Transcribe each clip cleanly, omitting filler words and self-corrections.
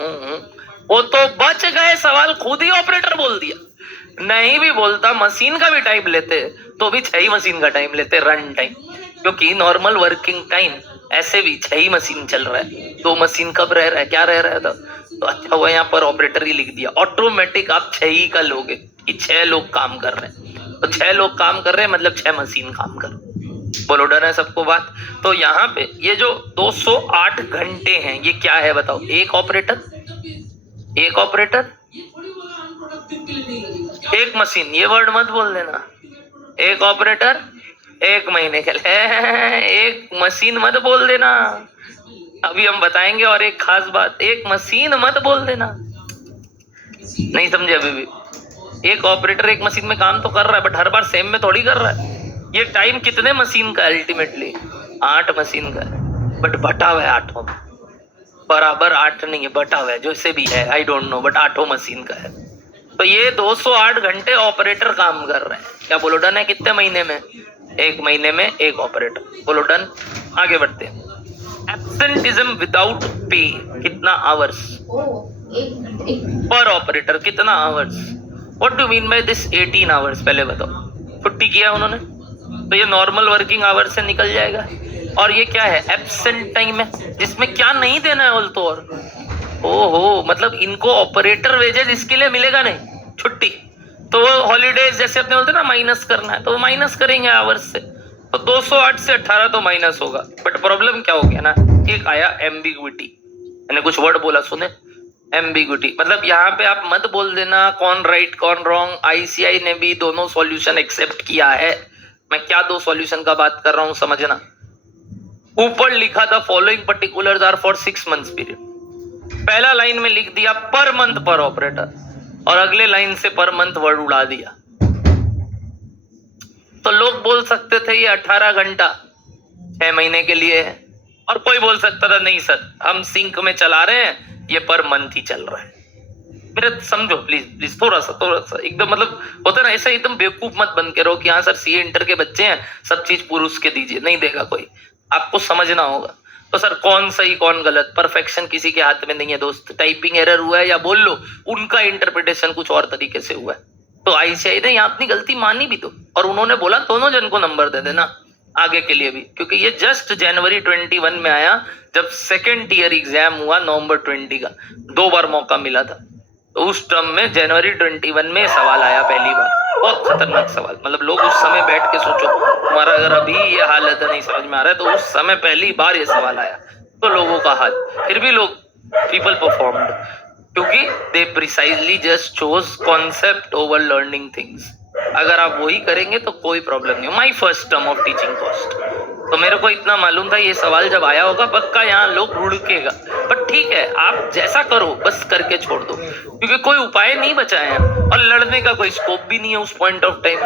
वो तो बच गए, सवाल खुद ही ऑपरेटर बोल दिया। नहीं भी बोलता, मशीन का भी टाइम लेते तो भी 6 ही मशीन का टाइम लेते रन टाइम, क्योंकि नॉर्मल वर्किंग टाइम ऐसे भी 6 ही मशीन चल रहा है। 2 मशीन कब रह रहा है, क्या रह रहा है? तो अच्छा हुआ यहाँ पर ऑपरेटर ही लिख दिया। ऑटोमेटिक आप 6 ही का लोगे कि 6 लोग काम कर रहे हैं, तो 6 लोग काम कर रहे हैं मतलब 6 मशीन काम कर। बोलो डर है सबको बात? तो यहाँ पे ये जो 208 घंटे हैं ये क्या है बताओ? एक ऑपरेटर, एक ऑपरेटर, एक मशीन। ये वर्ड मत बोल देना। एक ऑपरेटर 1 महीने के लिए, एक मशीन मत बोल देना। अभी हम बताएंगे। और एक खास बात, एक मशीन मत बोल देना। नहीं समझे अभी भी? एक ऑपरेटर एक मशीन में काम तो कर रहा है, बट हर बार सेम में थोड़ी कर रहा है। ये टाइम कितने मशीन का है? अल्टीमेटली 8 मशीन का है, बट बटा हुआ है 8 में। बराबर 8 नहीं है, बटा हुआ है, जो से भी है I don't know, but 8 machine का है। तो ये 208 घंटे ऑपरेटर काम कर रहे हैं। क्या बोलो डन है? कितने महीने में? 1 महीने में एक ऑपरेटर। बोलो डन। आगे बढ़ते हैं। एब्सेंटिज्म विदाउट पे कितना आवर्स पर ऑपरेटर? कितना hours? What do mean by this 18 hours? पहले बताओ। छुट्टी किया उन्होंने तो ये नॉर्मल वर्किंग आवर्स से निकल जाएगा। और ये क्या है? एब्सेंट टाइम है, जिसमें क्या नहीं देना है ऑल तो और। ओहो, मतलब इनको ऑपरेटर वेजेस इसके लिए मिलेगा नहीं, छुट्टी। तो वो हॉलीडेज जैसे अपने बोलते ना माइनस करना है, तो वो माइनस करेंगे आवर्स से। तो 208 से 18 तो माइनस होगा। बट प्रॉब्लम क्या हो गया ना, एक आया एम्बिग्विटी। मैंने कुछ वर्ड बोला सुने, एम्बिग्विटी। मतलब यहाँ पे आप मत बोल देना कौन राइट कौन रॉन्ग। आईसीआई ने भी दोनों सॉल्यूशन एक्सेप्ट किया है। मैं क्या 2 सॉल्यूशन का बात कर रहा हूं समझना। ऊपर लिखा था following particulars are for 6 months period. पहला लाइन में लिख दिया पर मंथ पर ऑपरेटर, और अगले लाइन से पर मंथ वर्ड उड़ा दिया। तो लोग बोल सकते थे ये 18 घंटा 6 महीने के लिए है, और कोई बोल सकता था नहीं सर हम सिंक में चला रहे हैं, ये पर मंथ ही चल रहा है। मेरे समझो प्लीज प्लीज, थोड़ा सा एकदम, मतलब होता ना ऐसा, एकदम बेवकूफ मत बन के रहो कि हाँ सर सीए इंटर के बच्चे हैं सब चीज पुरुष के दीजिए। नहीं देगा कोई, आपको समझना होगा। तो सर कौन सही कौन गलत, परफेक्शन किसी के हाथ में नहीं है दोस्त। टाइपिंग एरर हुआ है या बोल लो उनका इंटरप्रिटेशन कुछ और तरीके से हुआ है, तो आईसीआई ने यहाँ अपनी गलती मानी भी तो, और उन्होंने बोला दोनों जन को नंबर दे देना आगे के लिए भी, क्योंकि ये जस्ट जनवरी 21 में आया, जब सेकेंड ईयर एग्जाम हुआ नवंबर 20 का। 2 बार मौका मिला था, तो उस टर्म में जनवरी 21 में सवाल आया पहली बार। बहुत खतरनाक सवाल, मतलब लोग उस समय बैठ के सोचो, तुम्हारा अगर अभी ये हालत नहीं समझ में आ रहा है, तो उस समय पहली बार ये सवाल आया तो लोगों का हाल। फिर भी लोग, पीपल परफॉर्म्ड, क्योंकि they precisely just chose concept over learning things. अगर आप वही करेंगे तो कोई प्रॉब्लम नहीं। My first term of teaching cost, तो मेरे को इतना मालूम था ये सवाल जब आया होगा पक्का यहाँ लोग रुड़केगा। बट ठीक है, आप जैसा करो बस करके छोड़ दो, क्योंकि कोई उपाय नहीं बचा है और लड़ने का कोई स्कोप भी नहीं है उस पॉइंट ऑफ टाइम।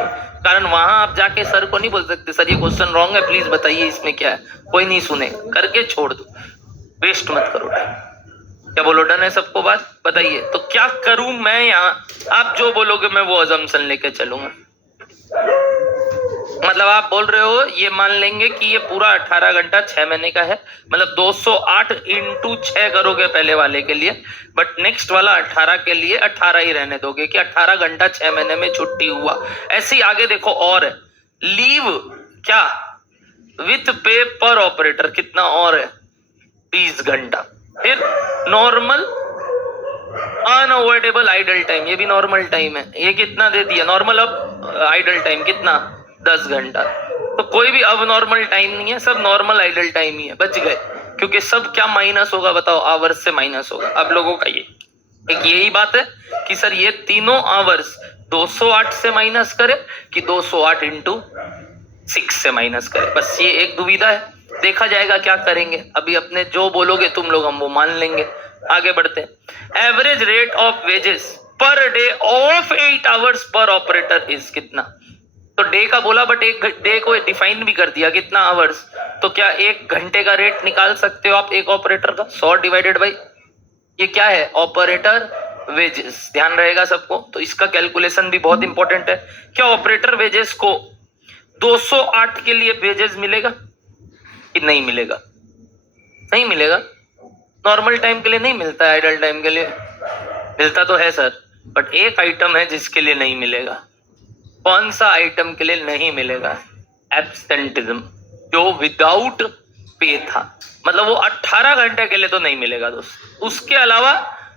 कारण वहां आप जाके सर को नहीं बोल सकते सर ये क्वेश्चन रॉन्ग है प्लीज बताइए इसमें क्या है, कोई नहीं सुने, करके छोड़ दो, वेस्ट मत करो टाइम। क्या बोलो डन है सबको बात? बताइए तो क्या करूं मैं यहाँ? आप जो बोलोगे मैं वो अजम्पशन लेके चलूंगा। मतलब आप बोल रहे हो ये मान लेंगे कि ये पूरा 18 घंटा 6 महीने का है, मतलब 208 इंटू 6 करोगे पहले वाले के लिए, बट नेक्स्ट वाला 18 के लिए 18 ही रहने दोगे कि 18 घंटा 6 महीने में छुट्टी हुआ। ऐसे ही आगे देखो और है, लीव क्या विथ पे पर ऑपरेटर कितना और है? 20 घंटा। फिर नॉर्मल अनअवॉइडेबल आइडल टाइम, ये भी नॉर्मल टाइम है, ये कितना दे दिया नॉर्मल। अब आइडल टाइम कितना? 10 घंटा। तो कोई भी अब नॉर्मल टाइम नहीं है, सब नॉर्मल आइडल टाइम ही है। बच गए, क्योंकि सब क्या माइनस होगा बताओ? आवर्स से माइनस होगा। अब लोगों का ये एक यही बात है कि सर ये तीनों आवर्स 208 से माइनस करे कि 208 इंटू 6 से माइनस करे, बस ये एक दुविधा है। देखा जाएगा क्या करेंगे। अभी अपने जो बोलोगे तुम लोग हम वो मान लेंगे। आगे बढ़ते हैं। Average rate of wages per day of 8 hours पर ऑपरेटर इज कितना? तो डे का बोला, बट एक डे को डिफाइन भी कर दिया कितना आवर्स। तो क्या 1 घंटे का रेट निकाल सकते हो आप एक ऑपरेटर का? 100 डिवाइडेड बाई ये क्या है? Operator wages. ध्यान रहेगा सबको, तो इसका कैलकुलेशन भी बहुत इंपॉर्टेंट है। क्या ऑपरेटर वेजेस को 208 के लिए वेजेस मिलेगा कि नहीं मिलेगा? नहीं मिलेगा। नॉर्मल टाइम के लिए नहीं मिलता है, आइडल टाइम के लिए मिलता तो है सर, बट एक आइटम है जिसके लिए नहीं मिलेगा। कौन सा आइटम के लिए नहीं मिलेगा? एब्सेंटिज्म, जो विदाउट पे था, मतलब वो 18 घंटे के लिए तो नहीं मिलेगा दोस्त, उसके अलावा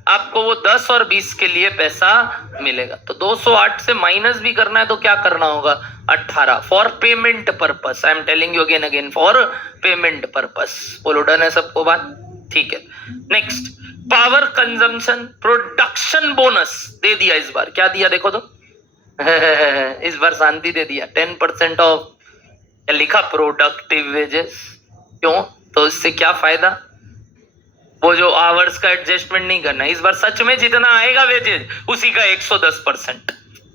आपको वो 10 और 20 के लिए पैसा मिलेगा। तो 208 से माइनस भी करना है तो क्या करना होगा? 18 for payment purpose. I am telling you again again, for payment purpose. बोलो डन है सबको बात? ठीक है। Next, power consumption production bonus दे दिया इस बार। क्या दिया देखो तो इस बार शांति दे दिया। 10% ऑफ, लिखा प्रोडक्टिव वेजेस। क्यों? तो इससे क्या फायदा? वो जो आवर्स का एडजस्टमेंट नहीं करना इस बार, सच में जितना आएगा वेजेस उसी का 110%,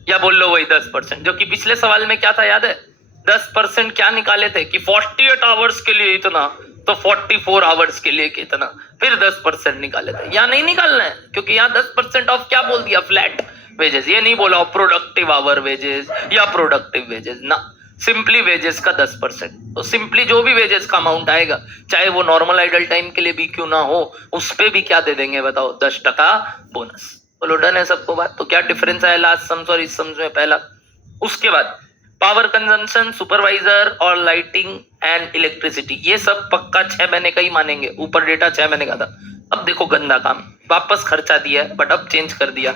या बोल लो वही 10%, जो कि पिछले सवाल में क्या था याद है? 10% क्या निकाले थे कि 48 आवर्स के लिए इतना, तो 44 आवर्स के लिए कितना, फिर 10% निकाले थे। या नहीं निकालना है, क्योंकि यहाँ 10% ऑफ क्या बोल दिया? Flat wages. ये नहीं बोला प्रोडक्टिव आवर वेजेस या प्रोडक्टिव वेजेस ना, सिंपली वेजेस का 10%। तो सिंपली जो भी वेजेस का अमाउंट आएगा, चाहे वो नॉर्मल आइडल टाइम के लिए भी क्यों ना हो, उस पे भी क्या दे देंगे बताओ? 10% बोनस। बोलो डन है सबको बात? तो क्या डिफरेंस है लास्ट सम्स और इस सम्स में? पहला। उसके बाद पावर कंजम्पशन, सुपरवाइजर और लाइटिंग एंड इलेक्ट्रिसिटी, ये सब पक्का 6 महीने का ही मानेंगे। ऊपर डेटा 6 महीने का था, अब देखो गंदा काम, वापस खर्चा दिया है बट अब चेंज कर दिया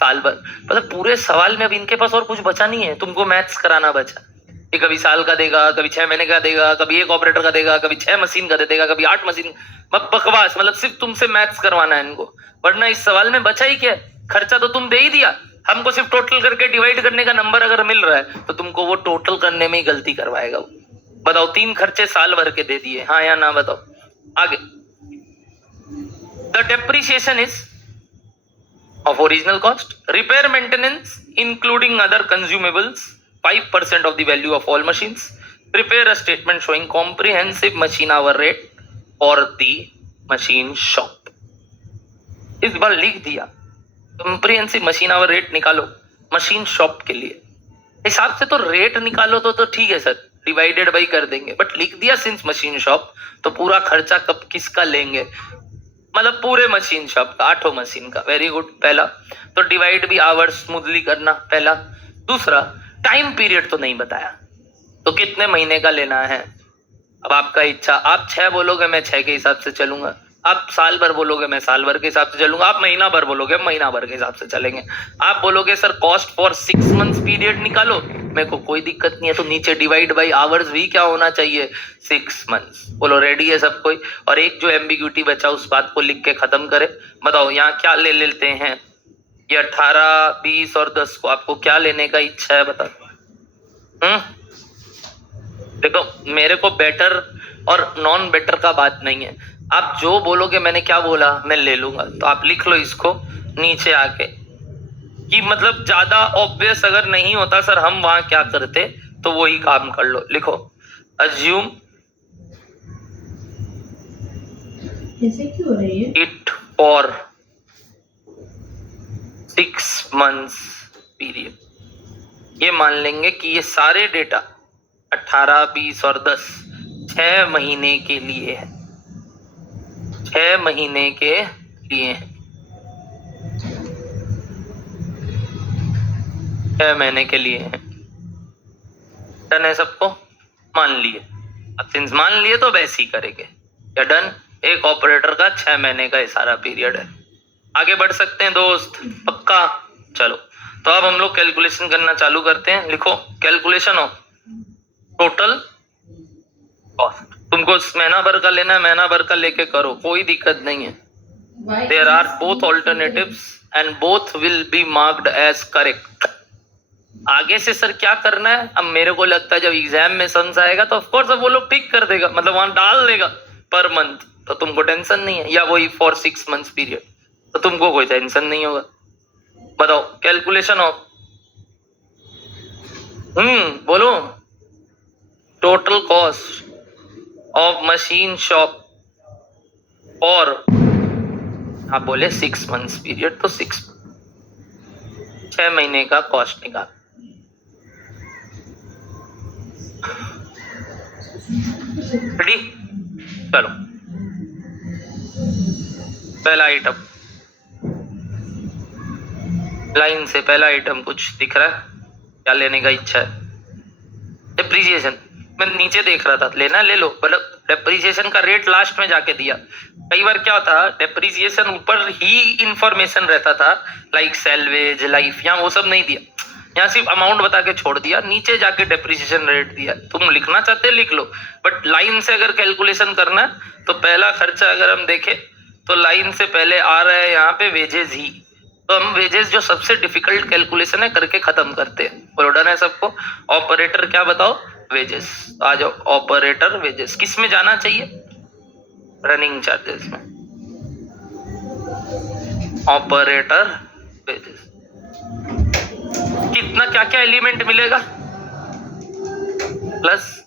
साल भर। मतलब पूरे सवाल में अब इनके पास और कुछ बचा नहीं है, तुमको मैथ्स कराना बचा। ये कभी साल का देगा, कभी 6 महीने का देगा, कभी एक ऑपरेटर का देगा, कभी 6 मशीन का दे देगा, कभी 8 मशीन। बकवास, मतलब सिर्फ तुमसे मैथ्स करवाना है इनको, वरना इस सवाल में बचा ही क्या? खर्चा तो तुम दे ही दिया, हमको सिर्फ टोटल करके डिवाइड करने का नंबर अगर मिल रहा है तो तुमको वो टोटल करने में ही गलती करवाएगा। बताओ, 3 खर्चे साल भर के दे दिए, हाँ या ना बताओ। आगे, the depreciation is of original cost, repair maintenance including other consumables 5% of the value of all machines, prepare a statement showing comprehensive machine hour rate for the machine shop। इस बार लिख दिया comprehensive machine hour rate निकालो machine shop के लिए। हिसाब से तो rate निकालो तो ठीक है सर, डिवाइडेड बाई कर देंगे, बट लिख दिया सिंस मशीन शॉप, तो पूरा खर्चा कब किसका लेंगे? मतलब पूरे मशीन शॉप का, 8 मशीन का। Very good. पहला तो डिवाइड भी आवर्स स्मूथली करना, पहला। दूसरा, टाइम पीरियड तो नहीं बताया, तो कितने महीने का लेना है? अब आपका इच्छा, आप 6 बोलोगे मैं 6 के हिसाब से चलूंगा, आप साल भर बोलोगे मैं साल भर के हिसाब से चलूंगा, आप महीना भर बोलोगे महीना भर के हिसाब से चलेंगे। आप बोलोगे sir cost for 6 months period निकालो, मेरे को कोई दिक्कत नहीं है, तो नीचे डिवाइड बाई आवर्स भी क्या होना चाहिए? 6 मंथ्स। बोलो रेडी है सब कोई? और एक जो एम्बिग्यूटी बचा उस बात को लिख के खत्म करे। बताओ यहाँ क्या ले लेते हैं? ये 18, 20 और 10 को आपको क्या लेने का इच्छा है बताओ? देखो, मेरे को बेटर और नॉन बेटर का बात नहीं है, आप जो बोलोगे, मैंने क्या बोला मैं ले लूंगा, तो आप लिख लो इसको नीचे आके कि मतलब ज्यादा ऑब्वियस अगर नहीं होता सर हम वहां क्या करते, तो वही काम कर लो। लिखो, अज्यूम क्यों हो रही है इट फॉर 6 मंथ्स पीरियड। ये मान लेंगे कि ये सारे डेटा 18, 20 और 10 6 महीने के लिए है, 6 महीने के लिए है, 6 महीने के लिए है। डन है सबको? मान लिए। अब सिंस मान लिए तो वैसे ही करेंगे। क्या डन? एक ऑपरेटर का 6 महीने का सारा पीरियड है। आगे बढ़ सकते हैं दोस्त? पक्का? चलो, तो अब हम लोग कैलकुलेशन करना चालू करते हैं। लिखो, कैलकुलेशन ऑफ टोटल कॉस्ट। तुमको महीना भर का लेना है, महीना भर का लेके करो, कोई दिक्कत नहीं है। There are both alternatives and both will be marked as correct. आगे से सर क्या करना है? अब मेरे को लगता है जब एग्जाम में सम्स आएगा तो ऑफकोर्स अब वो लोग टिक कर देगा, मतलब वहां डाल देगा पर मंथ, तो तुमको टेंशन नहीं है। या वही फॉर 6 मंथ्स पीरियड, तो तुमको कोई टेंशन नहीं होगा। बताओ कैलकुलेशन ऑफ बोलो total cost of machine shop और आप बोले 6 मंथ्स पीरियड, तो 6 महीने का कॉस्ट निकाल। रेडी? चलो, पहला आइटम, लाइन से पहला आइटम कुछ दिख रहा है? क्या लेने का इच्छा है? डेप्रिसिएशन, मैं नीचे देख रहा था, लेना ले लो, मतलब डेप्रिसिएशन का रेट लास्ट में जाके दिया। कई बार क्या होता है, डेप्रिसिएशन ऊपर ही इंफॉर्मेशन रहता था, लाइक सैलवेज, लाइफ, यहाँ वो सब नहीं दिया, यहाँ सिर्फ अमाउंट बता के छोड़ दिया, नीचे जाके डेप्रिसिएशन रेट दिया। तुम लिखना चाहते लिख लो, बट लाइन से अगर कैलकुलेशन करना है तो पहला खर्चा अगर हम देखें तो लाइन से पहले आ रहा है यहाँ पे वेजेस ही। तो हम वेजेस जो सबसे डिफिकल्ट कैलकुलेशन है करके खत्म करते हैं। बोलो डन है सबको? ऑपरेटर क्या बताओ? वेजेस। आ जाओ, ऑपरेटर वेजेस किस में जाना चाहिए? रनिंग चार्जेस में। ऑपरेटर वेजेस कितना, क्या क्या एलिमेंट मिलेगा? प्लस,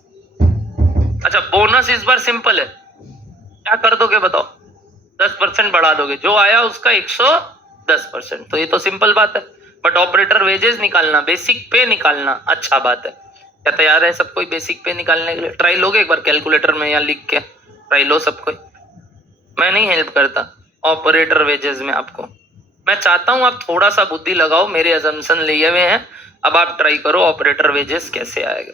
अच्छा बोनस इस बार सिंपल है, क्या कर दोगे बताओ? 10% बढ़ा दोगे, जो आया उसका 110%। तो ये तो सिंपल बात है। बट ऑपरेटर वेजेस निकालना, बेसिक पे निकालना, अच्छा बात है। क्या तैयार है सब कोई बेसिक पे निकालने के लिए? ट्राई लोगे एक बार कैलकुलेटर में या लिख के? ट्राई लो सब कोई, मैं नहीं हेल्प करता ऑपरेटर वेजेस में आपको। मैं चाहता हूं आप थोड़ा सा बुद्धि लगाओ, मेरे अजम्पशन लिए हुए हैं, अब आप ट्राई करो ऑपरेटर वेजेस कैसे आएगा,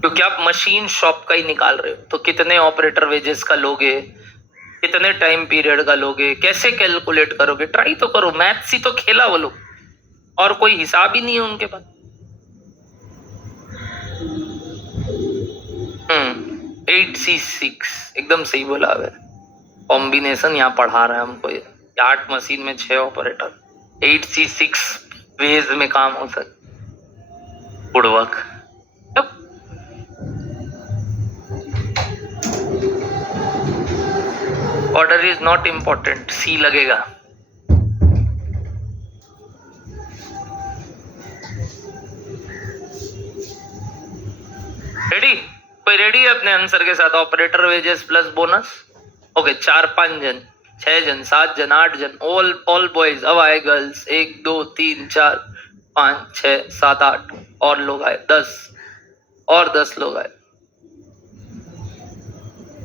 क्योंकि आप मशीन शॉप का ही निकाल रहे हो। तो कितने ऑपरेटर वेजेस का लोगे, कितने टाइम पीरियड का लोगे, कैसे कैलकुलेट करोगे? ट्राई तो करो, मैथ्स ही तो खेला वो लोग, और कोई हिसाब ही नहीं है उनके पास। 8C6 एकदम सही बोला है। कॉम्बिनेशन यहाँ पढ़ा रहा है हमको, ये 8 मशीन में 6 ऑपरेटर, 8C6 वेज में काम हो सकता। Good work. Order is not important, सी लगेगा। रेडी? कोई रेडी है अपने आंसर के साथ? Operator wages plus bonus. Okay, 4-5 जन, 6 जन, 7 जन, 8 जन, ऑल बॉयज। अब आए गर्ल्स, 1 2 3 4 5 6 7 8 और लोग आए 10, और 10 लोग आए।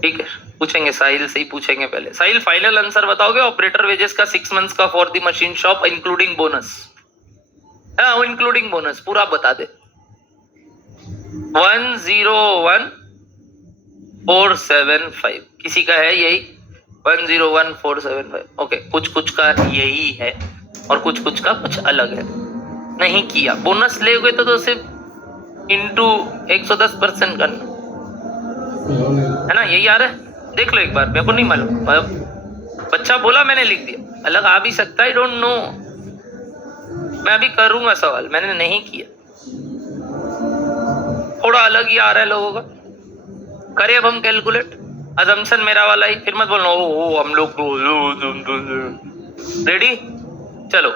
ठीक है, पूछेंगे साहिल से ही पूछेंगे पहले। साहिल फाइनल आंसर बताओगे ऑपरेटर वेजेस का 6 मंथ्स का for the machine shop including bonus? हाँ, इंक्लूडिंग बोनस पूरा बता दे। 101475 किसी का है यही? 101475। ओके, कुछ कुछ का यही है और कुछ कुछ का कुछ अलग है। नहीं किया बोनस ले गए तो सिर्फ इंटू 110% करना है ना, यही आ रहा है। देख लो एक बार, मेरे को नहीं मालूम, बच्चा बोला मैंने लिख दिया, अलग आ भी सकता है, आई डोंट नो। मैं अभी करूंगा सवाल, मैंने नहीं किया, थोड़ा अलग ही आ रहा है लोगों का। करें अब हम कैलकुलेट, अजम्पशन मेरा वाला ही, फिर मत बोलना ओ हम लोग रेडी। चलो,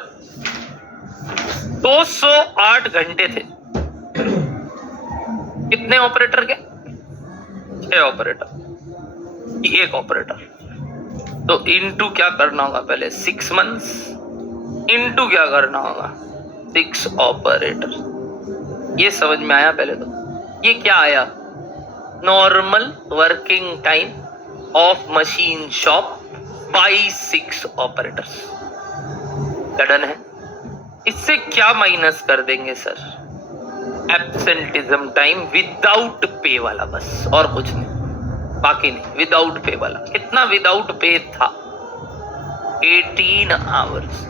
208 घंटे थे, कितने ऑपरेटर के? 6 ऑपरेटर, एक ऑपरेटर। तो इनटू क्या करना होगा पहले? 6 मंथ्स इनटू क्या करना होगा? 6 ऑपरेटर। ये समझ में आया पहले तो? ये क्या आया? Normal working time of machine shop by 6 operators. Done है? इससे क्या माइनस कर देंगे sir? Absenteeism time without pay वाला, बस और कुछ नहीं, बाकी नहीं, विदाउट पे वाला। कितना विदाउट पे था? 18 hours,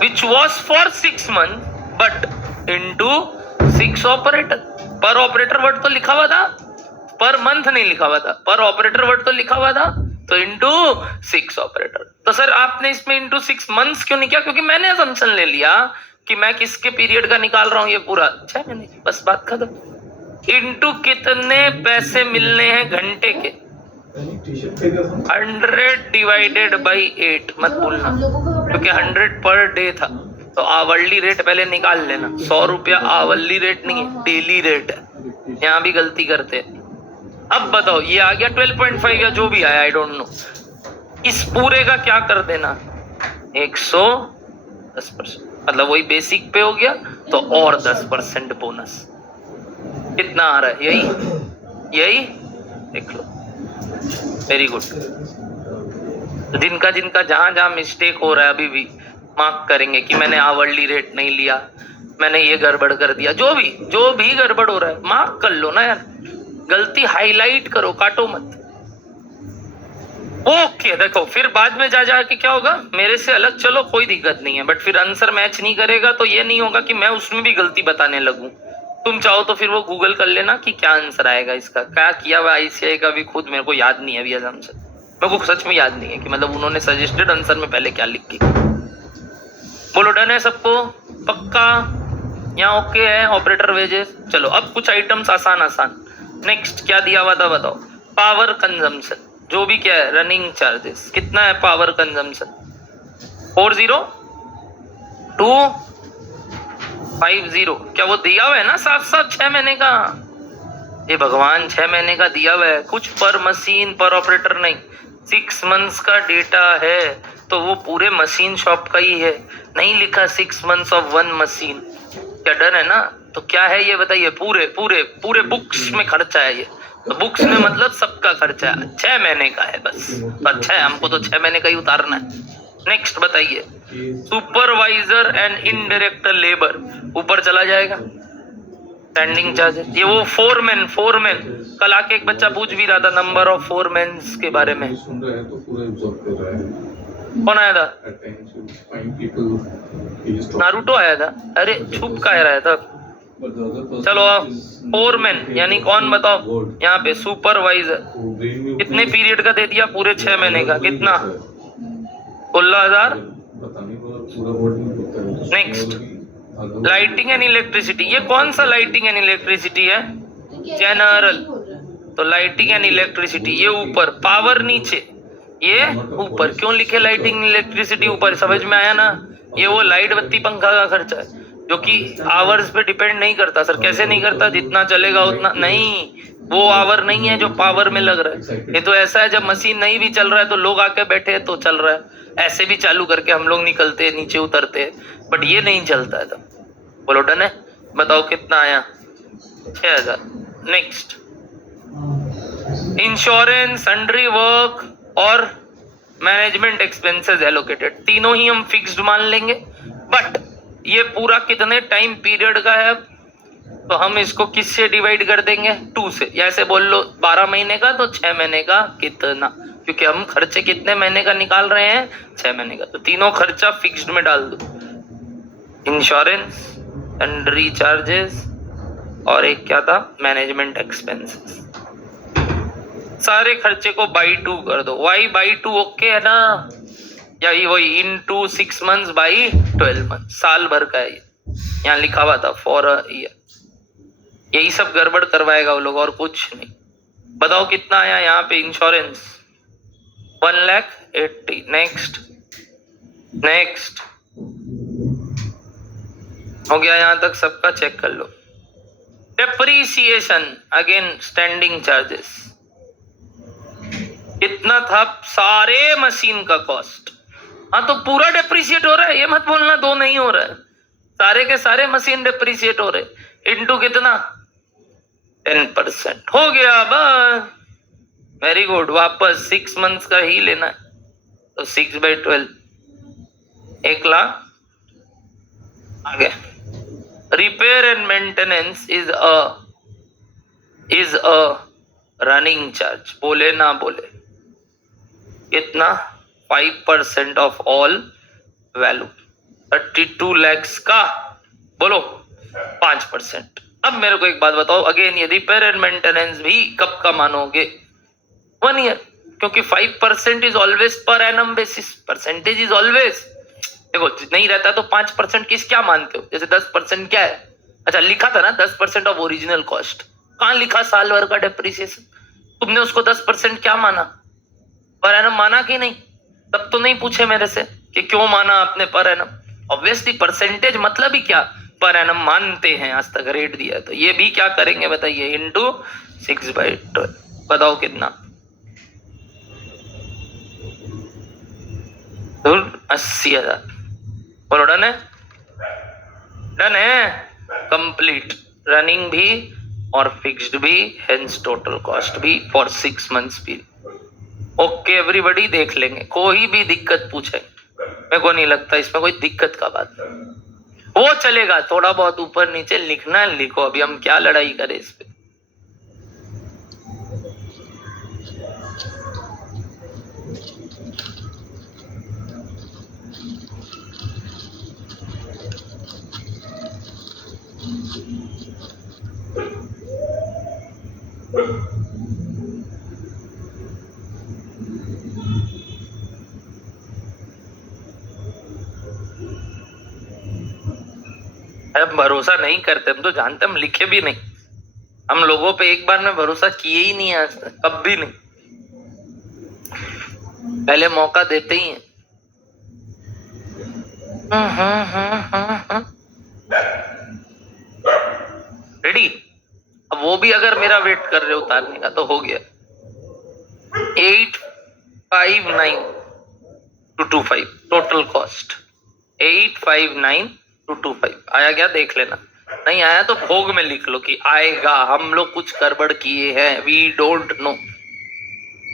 which was for 6 month but into 6 operator. पर ऑपरेटर वर्ड तो लिखा हुआ था, पर मंथ नहीं लिखा हुआ था, पर ऑपरेटर वर्ड तो लिखा हुआ था, तो इंटू 6 ऑपरेटर। तो सर आपने इसमें इंटू 6 मंथ्स क्यों नहीं किया? क्योंकि मैंने असम्पशन ले लिया कि मैं किसके पीरियड का निकाल रहा हूं, ये पूरा 6 महीने, बस बात खत्म। इंटू कितने पैसे मिलने हैं घंटे के? 100 डिवाइडेड बाई 8 मत भूलना, क्योंकि 100 पर डे था। तो आवरली रेट पहले निकाल लेना। 100 रुपया आवरली रेट नहीं है, डेली रेट है, यहाँ भी गलती करते हैं। अब बताओ, ये आ गया 12.5 या जो भी आया, आई डोंट नो। इस पूरे का क्या कर देना? 110%, मतलब वही बेसिक पे हो गया, तो और 10% बोनस। कितना आ रहा है? यही देख लो, वेरी गुड। जिनका जिनका जहां जहां मिस्टेक हो रहा है अभी भी मार्क करेंगे कि मैंने आवरली रेट नहीं लिया, मैंने ये गड़बड़ कर दिया, जो भी गड़बड़ हो रहा है मार्क कर लो ना यार, गलती हाईलाइट करो, काटो मत। ओके देखो, फिर बाद में जा के क्या होगा, मेरे से अलग चलो कोई दिक्कत नहीं है, बट फिर आंसर मैच नहीं करेगा तो ये नहीं होगा कि मैं उसमें भी गलती बताने लगूं। तुम चाहो तो फिर वो गूगल कर लेना कि क्या आंसर आएगा इसका, क्या किया हुआ आईसीआई का भी खुद मेरे को याद नहीं है अभी आराम से, मेरे को सच में याद नहीं है कि मतलब उन्होंने सजेस्टेड आंसर में पहले क्या लिख के। बोलो डन है सबको, पक्का? यहाँ ओके है ऑपरेटर वेजेस। चलो अब कुछ आइटम्स आसान। नेक्स्ट क्या दिया हुआ था बताओ, पावर कंजम्पशन, जो भी क्या है, रनिंग चार्जेस कितना है पावर कंजम्पशन, 40250, क्या वो दिया हुआ है ना साफ 6 महीने का? ये भगवान 6 महीने का दिया हुआ है, कुछ पर मशीन पर ऑपरेटर नहीं, 6 मंथ्स का डेटा है तो वो पूरे मशीन शॉप का ही है, नहीं लिखा 6 मंथ्स ऑफ 1 मशीन। क्या डर है ना? तो क्या है ये बताइए, पूरे बुक्स में खर्चा है ये, तो बुक्स में मतलब सबका खर्चा है, 6 महीने का है बस, तो अच्छा है, हमको तो 6 महीने का ही उतारना है। नेक्स्ट बताइए, सुपरवाइजर एंड इनडायरेक्ट लेबर ऊपर चला जाएगा, स्टैंडिंग चार्जेस, ये वो फोरमैन कल आके एक बच्चा पूछ भी रहा था नंबर ऑफ फोरमैन के बारे में, कौन आया था? नारुतो आया था, अरे छुप का रहा था। चलो फोरमैन यानी कौन बताओ, यहाँ पे सुपरवाइजर कितने पीरियड का दे दिया, पूरे 6 महीने का, कितना? 16,000। नेक्स्ट लाइटिंग एंड इलेक्ट्रिसिटी, ये कौन सा लाइटिंग एंड इलेक्ट्रिसिटी है? जनरल, तो लाइटिंग एंड इलेक्ट्रिसिटी ये ऊपर, पावर नीचे, ये ऊपर। क्यों लिखे लाइटिंग इलेक्ट्रिसिटी ऊपर, समझ में आया ना? ये वो लाइट बत्ती पंखा का खर्चा है जो कि आवर्स पे डिपेंड नहीं करता। सर कैसे नहीं करता, जितना चलेगा उतना नहीं, वो आवर नहीं है जो पावर में लग रहा है। ये तो ऐसा है जब मशीन नहीं भी चल रहा है तो लोग आके बैठे तो चल रहा है, ऐसे भी चालू करके हम लोग निकलते नीचे उतरते, बट ये नहीं चलता है। तो बोलो डन है, बताओ कितना आया? 6,000। नेक्स्ट इंश्योरेंस, सन्ड्री वर्क और मैनेजमेंट एक्सपेंसेस एलोकेटेड, तीनों ही हम फिक्स्ड मान लेंगे, बट ये पूरा कितने टाइम पीरियड का है, तो हम इसको किससे डिवाइड कर देंगे? 2 से, या ऐसे बोल लो 12 महीने का तो 6 महीने का कितना, क्योंकि हम खर्चे कितने महीने का निकाल रहे हैं, 6 महीने का, तो तीनों खर्चा फिक्स्ड में डाल दो, इंश्योरेंस, सन्ड्री चार्जेस और एक क्या था, मैनेजमेंट एक्सपेंसेस। सारे खर्चे को बाई 2 कर दो, y बाई 2 ओके है ना, या ये वही इनटू 6 मंथ्स बाई 12 मंथ, साल भर का है ये, यहाँ लिखा हुआ था फॉर अ ईयर। यही सब गड़बड़ करवाएगा वो लोग और कुछ नहीं। बताओ कितना आया यहाँ पे इंश्योरेंस, 1,80,000। नेक्स्ट हो गया, यहाँ तक सबका चेक कर लो। डेप्रीसिएशन अगेन स्टैंडिंग चार्जेस कितना था, सारे मशीन का कॉस्ट, हाँ तो पूरा डेप्रीशिएट हो रहा है, ये मत बोलना 2 नहीं हो रहा है, सारे के सारे मशीन डेप्रीशिएट हो रहे, इनटू कितना, 10% हो गया बस, वेरी गुड। वापस 6 मंथ्स का ही लेना है, तो 6/12 1,00,000 आ गया। Repair and maintenance is a running charge, बोले ना बोले, कितना, 5% ऑफ ऑल वैल्यू, 32 lakhs का, बोलो 5%। अब मेरे को एक बात बताओ, अगेन ये रिपेयर एंड मेंटेनेंस भी कब का मानोगे, 1 ईयर, क्योंकि 5% is always per annum basis, percentage is always, देखो नहीं रहता तो 5% किस क्या मानते हो, जैसे 10% क्या है, अच्छा लिखा था ना 10% ऑफ ओरिजिनल कॉस्ट, कहाँ लिखा साल भर का डेप्रिसिएशन, तुमने उसको 10% क्या माना, पर एनम माना कि नहीं? तब तो नहीं पूछे मेरे से कि क्यों माना आपने पर एनम, ऑब्वियसली परसेंटेज मतलब ही क्या, पर एनम मानते हैं, आज तक रेट दिया है, तो ये भी क्या करेंगे बताइए, इनटू 6/12, बताओ कितना, 80,000। बोलो डन है, डन है, कंप्लीट, रनिंग भी और फिक्स्ड भी, हेंस टोटल कॉस्ट भी for 6 months period. Okay everybody, देख लेंगे, कोई भी दिक्कत पूछे, मेरे को नहीं लगता इसमें कोई दिक्कत का बात है। वो चलेगा, थोड़ा बहुत ऊपर नीचे लिखना है लिखो, अभी हम क्या लड़ाई करें इस पे। हम भरोसा नहीं करते, हम तो जानते, हम लिखे भी नहीं, हम लोगों पे एक बार में भरोसा किए ही नहीं आज तक, कभी नहीं, पहले मौका देते ही हैं। रेडी? अब वो भी अगर मेरा वेट कर रहे उतारने का तो हो गया। 859,225 टोटल कॉस्ट, 859,225 आया क्या देख लेना, नहीं आया तो भोग में लिख लो कि आएगा, हम लोग कुछ गड़बड़ किए हैं, वी डोंट नो।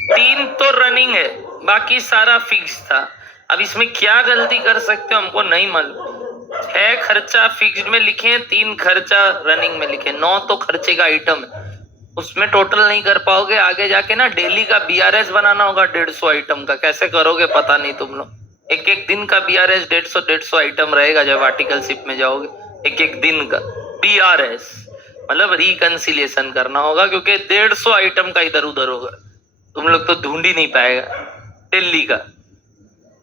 3 तो रनिंग है, बाकी सारा फिक्स था। अब इसमें क्या गलती कर सकते हो हमको नहीं मालूम। 6 खर्चा फिक्स में लिखे, 3 खर्चा रनिंग में लिखे, 9 तो खर्चे का आइटम है, उसमें टोटल नहीं कर पाओगे। आगे जाके ना डेली का बीआरएस बनाना होगा 150 आइटम का, कैसे करोगे पता नहीं तुम लोग। एक एक दिन का बीआरएस 150 आइटम रहेगा जब आर्टिकलशिप में जाओगे, एक एक दिन का बीआरएस मतलब रिकंसिलिएशन करना होगा, क्योंकि 150 आइटम का इधर उधर होगा, तुम लोग तो ढूंढ ही नहीं पाएगा। दिल्ली का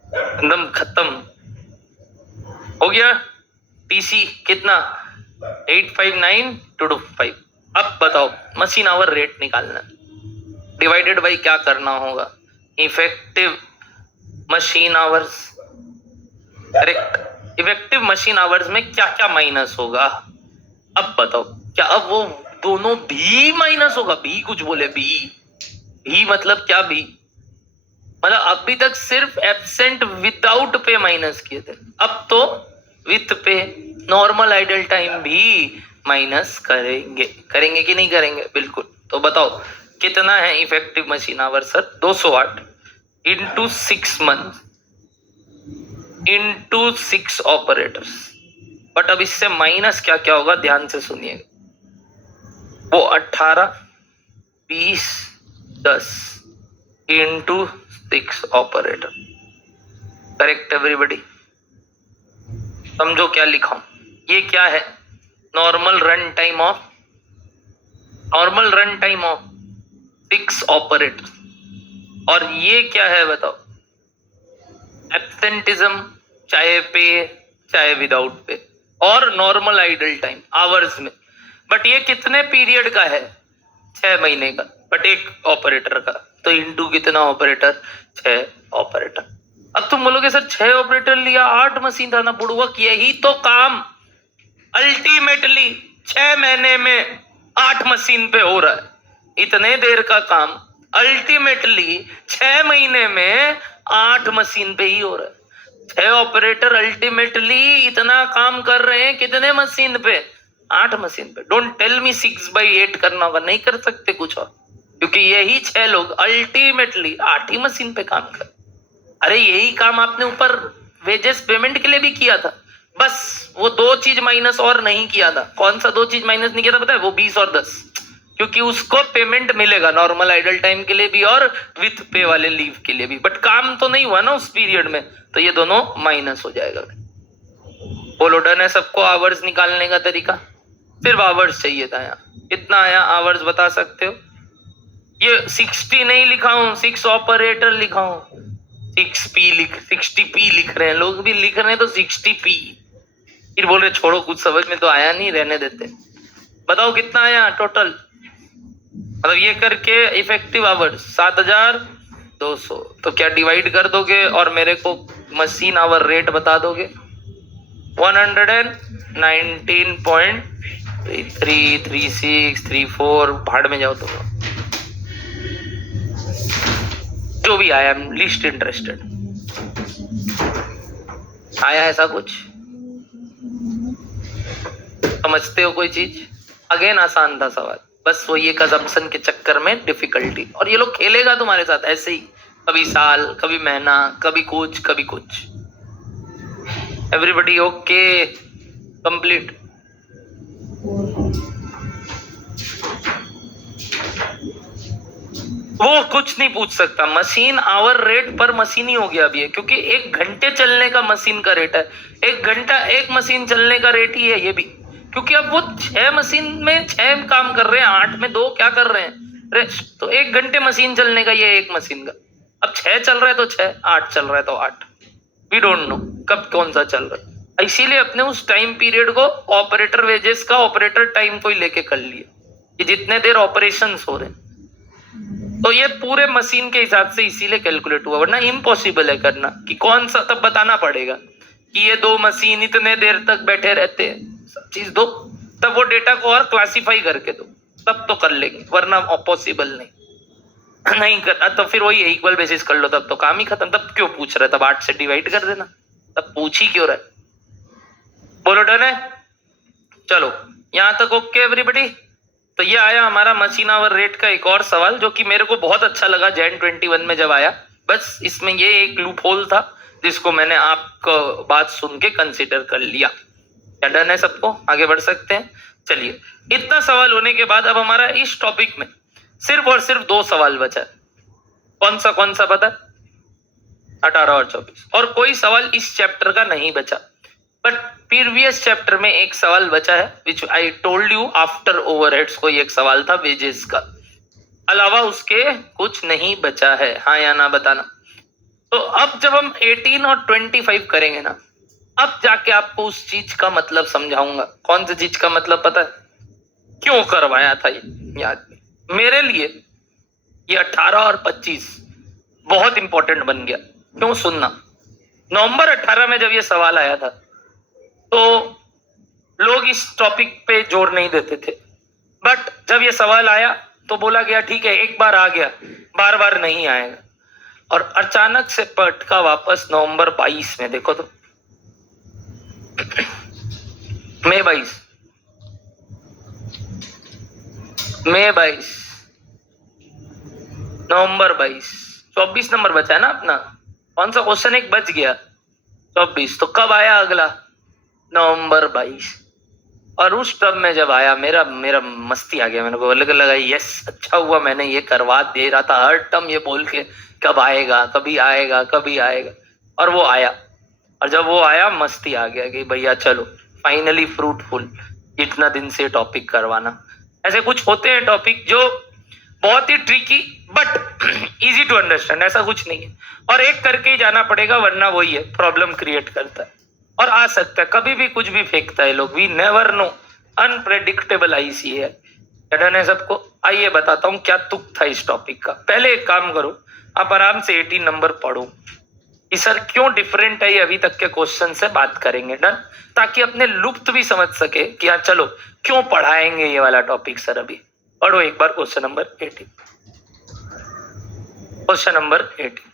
एकदम खत्म हो गया। टीसी कितना? 859,225। अब बताओ मशीन आवर रेट निकालना, डिवाइडेड बाई क्या करना होगा, effective machine hours. Correct, effective machine hours में क्या क्या माइनस होगा। अब बताओ, क्या अब वो दोनों भी माइनस होगा? भी कुछ बोले, भी मतलब क्या? भी मतलब अभी तक सिर्फ एब्सेंट विदाउट पे माइनस किए थे, अब तो विथ पे नॉर्मल आइडल टाइम भी माइनस करेंगे। करेंगे कि नहीं करेंगे? बिल्कुल। तो बताओ कितना है effective machine hour sir? 208 into 6 month into 6 operators. But अब इससे माइनस क्या क्या होगा ध्यान से सुनिएगा। वो 18, 20, 10 इंटू 6 ऑपरेटर। Correct everybody? समझो क्या लिखा हूं। ये क्या है? Normal run time of 6 operator. और ये क्या है बताओ? एब्सेंटिज्म, चाहे पे चाहे विदाउट पे, और नॉर्मल आइडल टाइम आवर्स में। बट ये कितने पीरियड का है? 6 महीने का, बट एक ऑपरेटर का, तो इंटू कितना ऑपरेटर? 6 ऑपरेटर। अब तुम बोलोगे सर 6 ऑपरेटर लिया, 8 मशीन था ना बुड़वक, यही तो काम अल्टीमेटली 6 महीने में 8 मशीन पे हो रहा है। इतने देर का काम अल्टीमेटली 6 महीने में 8 मशीन पे ही हो रहा है। 6 ऑपरेटर अल्टीमेटली इतना काम कर रहे हैं कितने मशीन पे? 8 मशीन पे। डोंट टेल मी 6/8 करना होगा, नहीं कर सकते कुछ और, क्योंकि यही 6 लोग अल्टीमेटली 8 ही मशीन पे काम कर। अरे यही काम आपने ऊपर वेजेस पेमेंट के लिए भी किया था, बस वो 2 चीज माइनस और नहीं किया था। कौन सा 2 चीज माइनस नहीं किया था पता है? वो 20 और 10, क्योंकि उसको पेमेंट मिलेगा नॉर्मल आइडल टाइम के लिए भी और विथ पे वाले लीव के लिए भी, बट काम तो नहीं हुआ ना उस पीरियड में, तो ये दोनों माइनस हो जाएगा। बोलो डन है सबको? आवर्स निकालने का तरीका सिर्फ आवर्स चाहिए था। यहाँ कितना आया आवर्स बता सकते हो? ये 60 नहीं लिखा हूं, 6 ऑपरेटर लिखा हूं, 60p लिख रहे हैं लोग, भी लिख रहे हैं तो 60p, फिर बोल रहे छोड़ो कुछ समझ में तो आया नहीं, रहने देते। बताओ कितना आया टोटल? मतलब ये करके इफेक्टिव आवर्स 7200। तो क्या डिवाइड कर दोगे और मेरे को मशीन आवर रेट बता दोगे? 119.333634 भाड़ में जाओ तुम लोग। जो भी आया, आई एम लीस्ट इंटरेस्टेड। आया ऐसा कुछ? समझते हो कोई चीज? अगेन आसान था सवाल, बस वो ये कंजम्पशन के चक्कर में डिफिकल्टी, और ये लोग खेलेगा तुम्हारे साथ ऐसे ही, कभी साल, कभी महीना, कभी कुछ। Everybody okay? कंप्लीट। वो कुछ नहीं पूछ सकता। मशीन आवर रेट पर मशीन ही हो गया अभी है, क्योंकि 1 घंटे चलने का मशीन का रेट है, 1 घंटा एक मशीन चलने का रेट ही है ये भी, क्योंकि अब वो 6 मशीन में 6 काम कर रहे हैं, 8 में 2 क्या कर रहे हैं, तो 1 घंटे मशीन चलने का ये एक मशीन का। अब 6 चल रहा है तो 6, 8 चल रहा है तो 8, वी डोंट नो कब कौन सा चल रहा है। इसीलिए अपने उस टाइम पीरियड को ऑपरेटर वेजेस का ऑपरेटर टाइम को ही लेके कर लिए कि जितने देर ऑपरेशन हो रहे हैं, तो ये पूरे मशीन के हिसाब से इसीलिए कैलकुलेट हुआ, वरना इम्पॉसिबल है करना कि कौन सा। तब बताना पड़ेगा कि ये 2 मशीन इतने देर तक बैठे रहते हैं, सब चीज दो, तब वो डेटा को और क्लासिफाई करके दो, तब तो कर लेंगे, वरना पॉसिबल नहीं कर। तो फिर वही इक्वल बेसिस कर लो, तब तो काम ही खत्म। तब क्यों पूछ रहे, तब 8 से डिवाइड कर देना, तब पूछ ही क्यों रहे। बोलो डन है? चलो यहां तक ओके एवरीबडी? तो ये आया हमारा मशीन आवर रेट का एक और सवाल, जो कि मेरे को बहुत अच्छा लगा जैन 21 में जब आया। बस इसमें ये एक लूप होल था जिसको मैंने आपको बात सुन के कंसिडर कर लिया। क्या डन है सबको? आगे बढ़ सकते हैं? चलिए, इतना सवाल होने के बाद अब हमारा इस टॉपिक में सिर्फ और सिर्फ 2 सवाल बचा। कौन सा पता? 18 और 24। और कोई सवाल इस चैप्टर का नहीं बचा, बट प्रीवियस चैप्टर में एक सवाल बचा है, which I told you after overheads. कोई एक सवाल था वेजेस का, अलावा उसके कुछ नहीं बचा है। हाँ या ना बताना। तो अब जब हम 18 और 25 करेंगे ना, अब जाके आपको उस चीज का मतलब समझाऊंगा। कौन सी चीज का मतलब पता है? क्यों करवाया था ये याद मेरे लिए। ये 18 और 25 बहुत इंपॉर्टेंट बन गया। क्यों? सुनना। नवंबर 18 में जब ये सवाल आया था तो लोग इस टॉपिक पे जोर नहीं देते थे, बट जब ये सवाल आया तो बोला गया ठीक है, एक बार आ गया, बार बार नहीं आएगा। और अचानक से पटका वापस नवंबर 22 में। देखो तो मई 22 नवंबर 22, 24 नंबर बचा है ना अपना। कौन सा क्वेश्चन एक बच गया? 24। तो कब आया अगला? नवंबर 22। और उस टर्म में जब आया, मेरा मस्ती आ गया। मेरे को लगा यस, अच्छा हुआ मैंने ये करवा दे रहा था हर टर्म ये बोल के कब आएगा, कभी आएगा, कभी आएगा, और वो आया। और जब वो आया मस्ती आ गया कि भैया चलो फाइनली फ्रूटफुल, इतना दिन से टॉपिक करवाना। ऐसे कुछ होते हैं टॉपिक जो बहुत ही tricky but easy to understand, ऐसा कुछ नहीं है, और एक करके ही जाना पड़ेगा, वरना वही है प्रॉब्लम क्रिएट करता है और आ सकता है कभी भी कुछ भी फेंकता है लोग। वी नेवर नो, अनप्रेडिक्टेबल आईसी है। डन है सबको? आइए बताता हूँ क्या तुक था इस टॉपिक का। पहले एक काम करो, आप आराम से 18 नंबर पढ़ो कि सर क्यों डिफरेंट है ये अभी तक के क्वेश्चन से बात करेंगे। डन? ताकि अपने लुप्त भी समझ सके कि हाँ चलो क्यों पढ़ाएंगे ये वाला टॉपिक सर। अभी पढ़ो एक बार question number 18। Question number 18।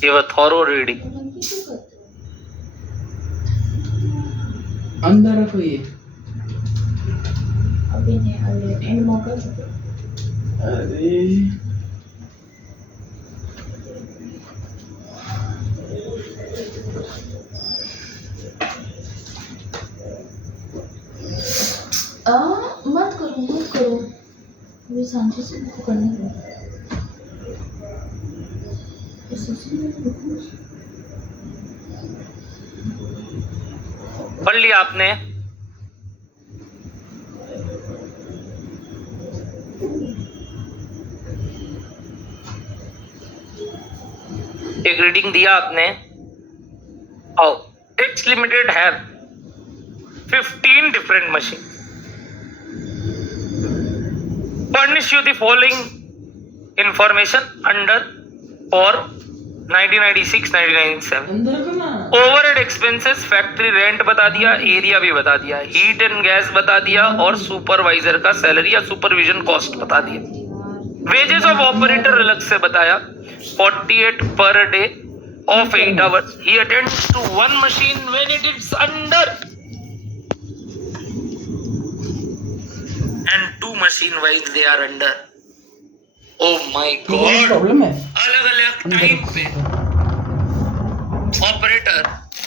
Give a thorough reading. अंदर रखो ये। अभी नहीं, अभी एंड मौका चुका। अरे मत करो अभी सांझे से को करने दो। पढ़ लिया आपने? एक रीडिंग दिया आपने। और टेक्स लिमिटेड है 15 different machines. Furnish you the following information under for 1996-1997. अंदर का ना ओवरहेड एक्सपेंसेस, फैक्ट्री रेंट बता दिया, एरिया भी बता दिया, हीट एंड गैस बता दिया, और सुपरवाइजर का सैलरी या सुपरविजन कॉस्ट बता दिया। वेजेस ऑफ ऑपरेटर अलग से बताया, 48 per day of 8 hours. He attends to one machine when it is under, and two machine while they are under. Oh my God! Problem है अलग अलग टाइम पे ऑपरेटर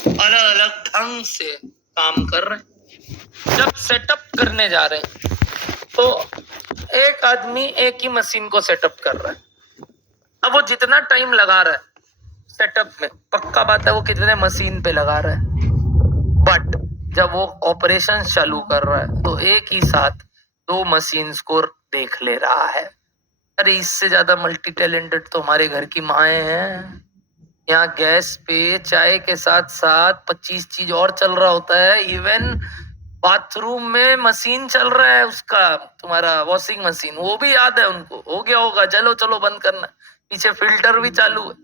अलग अलग ढंग से काम कर रहे हैं। जब सेटअप करने जा रहे हैं तो एक आदमी एक ही मशीन को सेटअप कर रहा है। अब वो जितना टाइम लगा रहा है सेटअप में, पक्का बात है वो कितने मशीन पे लगा रहा है, बट जब वो ऑपरेशन चालू कर रहा है तो एक ही साथ दो मशीन्स को देख ले रहा है। अरे इससे ज्यादा मल्टी टैलेंटेड तो हमारे घर की माएँ हैं। यहाँ गैस पे चाय के साथ साथ 25 चीज और चल रहा होता है। इवन बाथरूम में मशीन चल रहा है उसका, तुम्हारा वॉशिंग मशीन, वो भी याद है उनको, हो गया होगा, चलो चलो बंद करना, पीछे फिल्टर भी चालू है।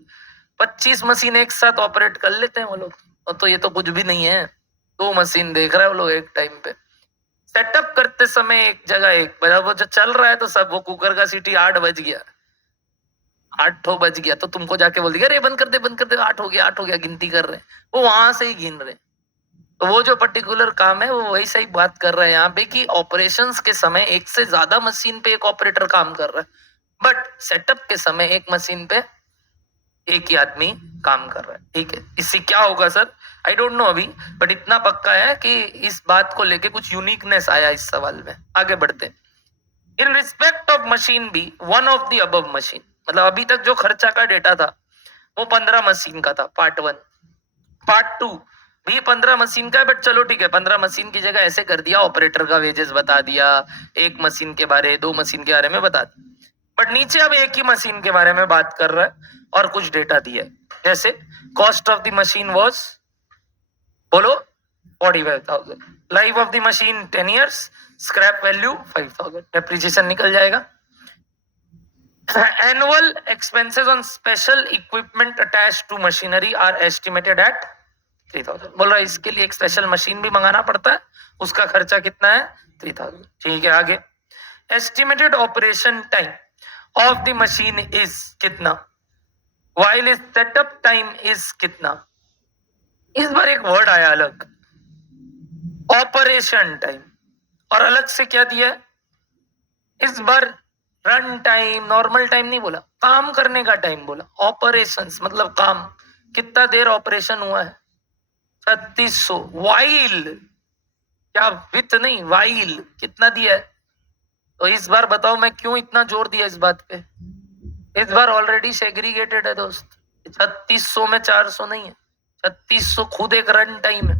25 मशीन एक साथ ऑपरेट कर लेते हैं वो लोग। और तो ये तो कुछ भी नहीं है, दो मशीन देख रहे हैं वो लोग एक टाइम पे। सेटअप करते समय एक जगह एक बजा, वो जो चल रहा है तो सब, वो कुकर का सीटी 8 बज गया, 8 बज गया तो तुमको जाके बोल दिया अरे बंद कर दे बंद कर दे, 8 हो गया, गिनती कर रहे हैं, वो वहां से ही गिन रहे हैं। तो वो जो पर्टिकुलर काम है वो वही सही बात कर रहा है यहाँ पे कि ऑपरेशंस के समय एक से ज्यादा मशीन पे एक ऑपरेटर काम कर रहा है, बट सेटअप के समय एक मशीन पे एक ही आदमी काम कर रहा है। ठीक है, इससे क्या होगा सर, आई डोंट नो अभी, बट इतना पक्का है कि इस बात को लेके कुछ यूनिकनेस आया इस सवाल में। आगे बढ़ते हैं। In respect of machine B one of the above machine, मतलब अभी तक जो खर्चा का डेटा था वो 15 मशीन का था, पार्ट 1। पार्ट 2 भी 15 मशीन का है, बट चलो ठीक है, 15 मशीन की जगह ऐसे कर दिया, ऑपरेटर का वेजेस बता दिया, एक मशीन के बारे, दो मशीन के बारे में बता दिया। बट नीचे अब एक ही मशीन के बारे में बात कर रहा है और कुछ डेटा दिया है, जैसे cost of the machine was, बोलो 45,000, life of the machine 10 years, scrap value 5,000, depreciation निकल जाएगा। Annual expenses on special equipment attached to machinery are estimated at 3,000। बोल रहा है इसके लिए एक स्पेशल मशीन भी मंगाना पड़ता है, उसका खर्चा कितना है 3,000। ठीक है, आगे estimated operation time of the machine is कितना, while is setup time is कितना। इस बार एक वर्ड आया अलग, ऑपरेशन टाइम, और अलग से क्या दिया है इस बार, रन टाइम, नॉर्मल टाइम नहीं बोला, काम करने का टाइम बोला। ऑपरेशंस मतलब काम, कितना देर ऑपरेशन हुआ है 3600, वाइल, क्या विथ नहीं, वाइल कितना दिया है। तो इस बार बताओ मैं क्यों इतना जोर दिया इस बात पे, इस बार ऑलरेडी सेग्रीगेटेड है दोस्त, 3600 में 400 नहीं है, 3600 खुद एक रन टाइम है,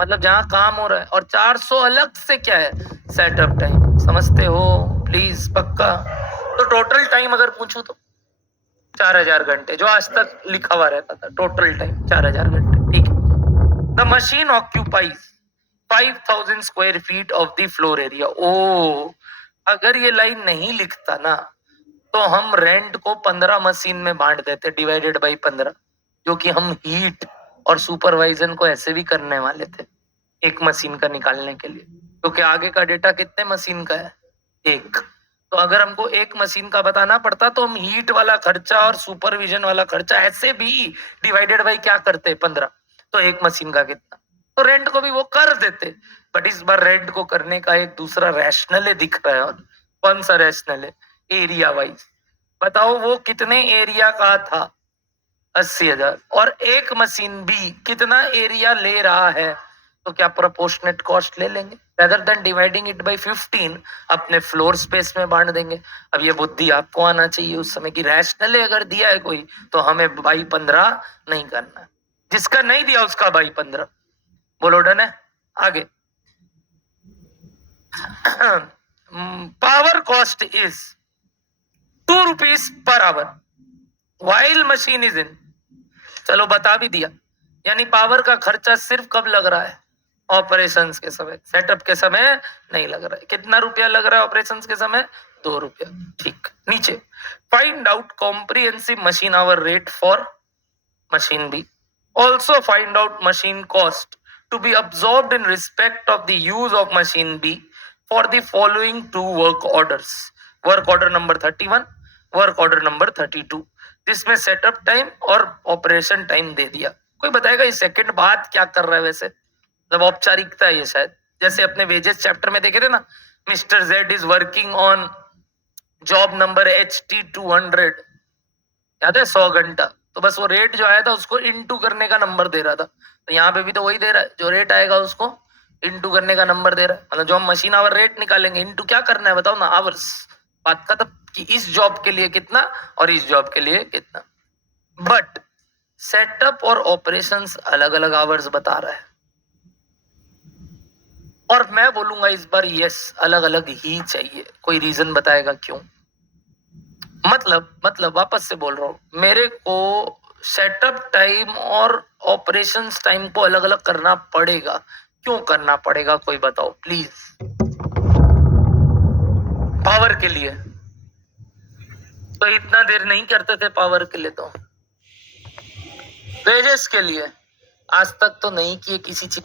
मतलब जहां काम हो रहा है, और 400 अलग से क्या है, सेटअप टाइम। समझते हो प्लीज, पक्का। तो टोटल टाइम अगर पूछूं तो 4000 घंटे, जो आज तक लिखा हुआ रहता था, टोटल टाइम 4000 घंटे। ठीक है, the machine occupies 5000 square feet of the floor area. ओ, अगर ये लाइन नहीं लिखता ना तो हम रेंट को 15 मशीन में बांट देते, डिवाइडेड बाई 15, जो कि हम हीट और सुपरवाइजन को ऐसे भी करने वाले थे एक मशीन का निकालने के लिए, क्योंकि आगे का डेटा कितने मशीन का है, एक। तो अगर हमको एक मशीन का बताना पड़ता तो हम हीट वाला खर्चा और सुपरविजन वाला खर्चा ऐसे भी डिवाइडेड बाई क्या करते, 15, तो एक मशीन का कितना, तो रेंट को भी वो कर देते। बट इस बार रेंट को करने का एक दूसरा रैशनल दिख रहा है, और कौन सा रैशनल है, एरिया वाइज। बताओ वो कितने एरिया का था, 80,000, और एक मशीन भी कितना एरिया ले रहा है, तो क्या प्रोपोर्शनेट कॉस्ट ले लेंगे, rather than dividing it by 15 अपने फ्लोर स्पेस में बांट देंगे। अब ये बुद्धि आपको आना चाहिए उस समय की, रैशनल अगर दिया है कोई तो हमें बाई 15 नहीं करना, जिसका नहीं दिया उसका बाई 15। बोलो डन है, आगे। Power cost is 2 rupees per hour while machine is in, चलो बता भी दिया। यानी पावर का खर्चा सिर्फ कब लग रहा है? ऑपरेशंस के समय, सेटअप के समय नहीं लग रहा है। कितना रुपया लग रहा है ऑपरेशंस के समय? 2 रुपया। ठीक। नीचे find out comprehensive machine hour rate for machine B, also find out machine cost to be absorbed in respect of the use of machine B for the following 2 work orders. Work order number 31, work order number 32, जिसमें setup time और operation time दे दिया। कोई बताएगा ये second बाद क्या कर रहा है? वैसे मतलब औपचारिकता है ये शायद, जैसे अपने वेजेस चैप्टर में देखे थे ना, mister Z is working on job number HT 200, याद है 100 घंटा, तो बस वो रेट जो आया था उसको इनटू करने का नंबर दे रहा था। तो यहाँ पे भी तो वही दे रहा है, जो रेट आएगा उसको इनटू करने का नंबर दे रहा है। मतलब जो हम मशीन आवर रेट निकालेंगे इनटू क्या करना है बताओ ना, आवर्स। बात का तब कि इस जॉब के लिए कितना और इस जॉब के लिए कितना। बट सेटअप और ऑपरेशंस अलग अलग आवर्स बता रहा है, और मैं बोलूंगा इस बार यस अलग अलग ही चाहिए। कोई रीजन बताएगा क्यों? मतलब वापस से बोल रहा हूं, मेरे को सेटअप टाइम और ऑपरेशंस टाइम को अलग अलग करना पड़ेगा। क्यों करना पड़ेगा कोई बताओ प्लीज। पावर के लिए तो इतना देर नहीं करते थे, पावर के लिए तो वेजेस के लिए आज तक तो नहीं किए किसी चीज।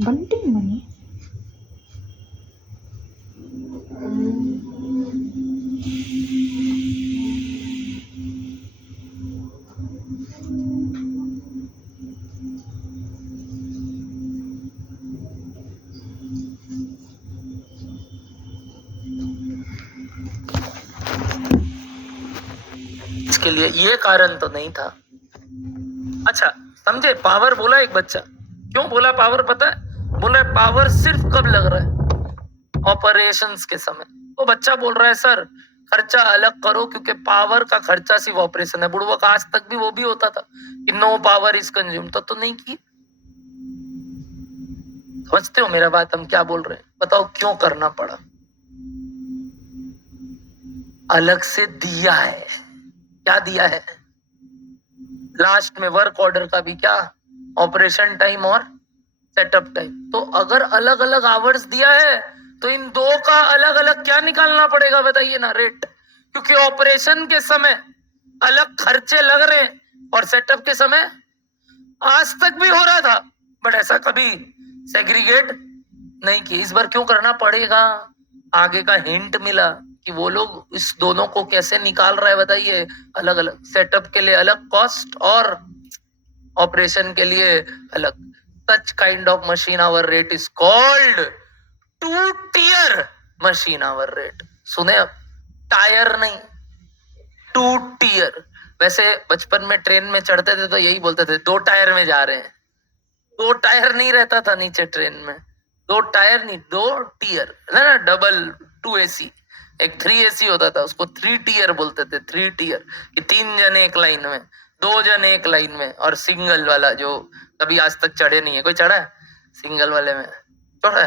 बंटिंग मनी इसके लिए ये कारण तो नहीं था। अच्छा समझे, पावर बोला एक बच्चा, क्यों बोला पावर पता है? बोला पावर सिर्फ कब लग रहा है? ऑपरेशंस के समय। वो बच्चा बोल रहा है सर खर्चा अलग करो, क्योंकि पावर का खर्चा सिर्फ ऑपरेशन है। बुढ़वा का आज तक भी वो भी होता था कि नो पावर इज कंज्यूम, तो नहीं की। समझते हो मेरा बात? हम क्या बोल रहे हैं बताओ, क्यों करना पड़ा? अलग से दिया है। क्या दिया है? लास्ट में वर्क ऑर्डर का भी क्या, ऑपरेशन टाइम और सेटअप टाइम। तो अगर अलग अलग आवर्स दिया है तो इन दो का अलग अलग क्या निकालना पड़ेगा बताइए ना, रेट। क्योंकि ऑपरेशन के समय अलग खर्चे लग रहे हैं और सेटअप के समय आज तक भी हो रहा था, बट ऐसा कभी सेग्रीगेट नहीं किया। इस बार क्यों करना पड़ेगा? आगे का हिंट मिला कि वो लोग इस दोनों को कैसे निकाल रहा है बताइए, अलग अलग। सेटअप के लिए अलग कॉस्ट और ऑपरेशन के लिए अलग। Such kind of machine hour rate is called 2 tier machine hour rate. सुने अब, टायर नहीं, 2 टियर। वैसे बचपन में ट्रेन में चढ़ते थे तो यही बोलते थे 2 टायर में जा रहे हैं। 2 टायर नहीं रहता था नीचे ट्रेन में, 2 टायर नहीं, 2 टियर ना, डबल 2 AC। एक 3 AC होता था, उसको 3 टियर बोलते थे। 3 टियर कि 3 जने एक लाइन में, 2 जने एक लाइन में, और सिंगल वाला जो कभी आज तक चढ़े नहीं है। कोई चढ़ा है सिंगल वाले में? चढ़ा है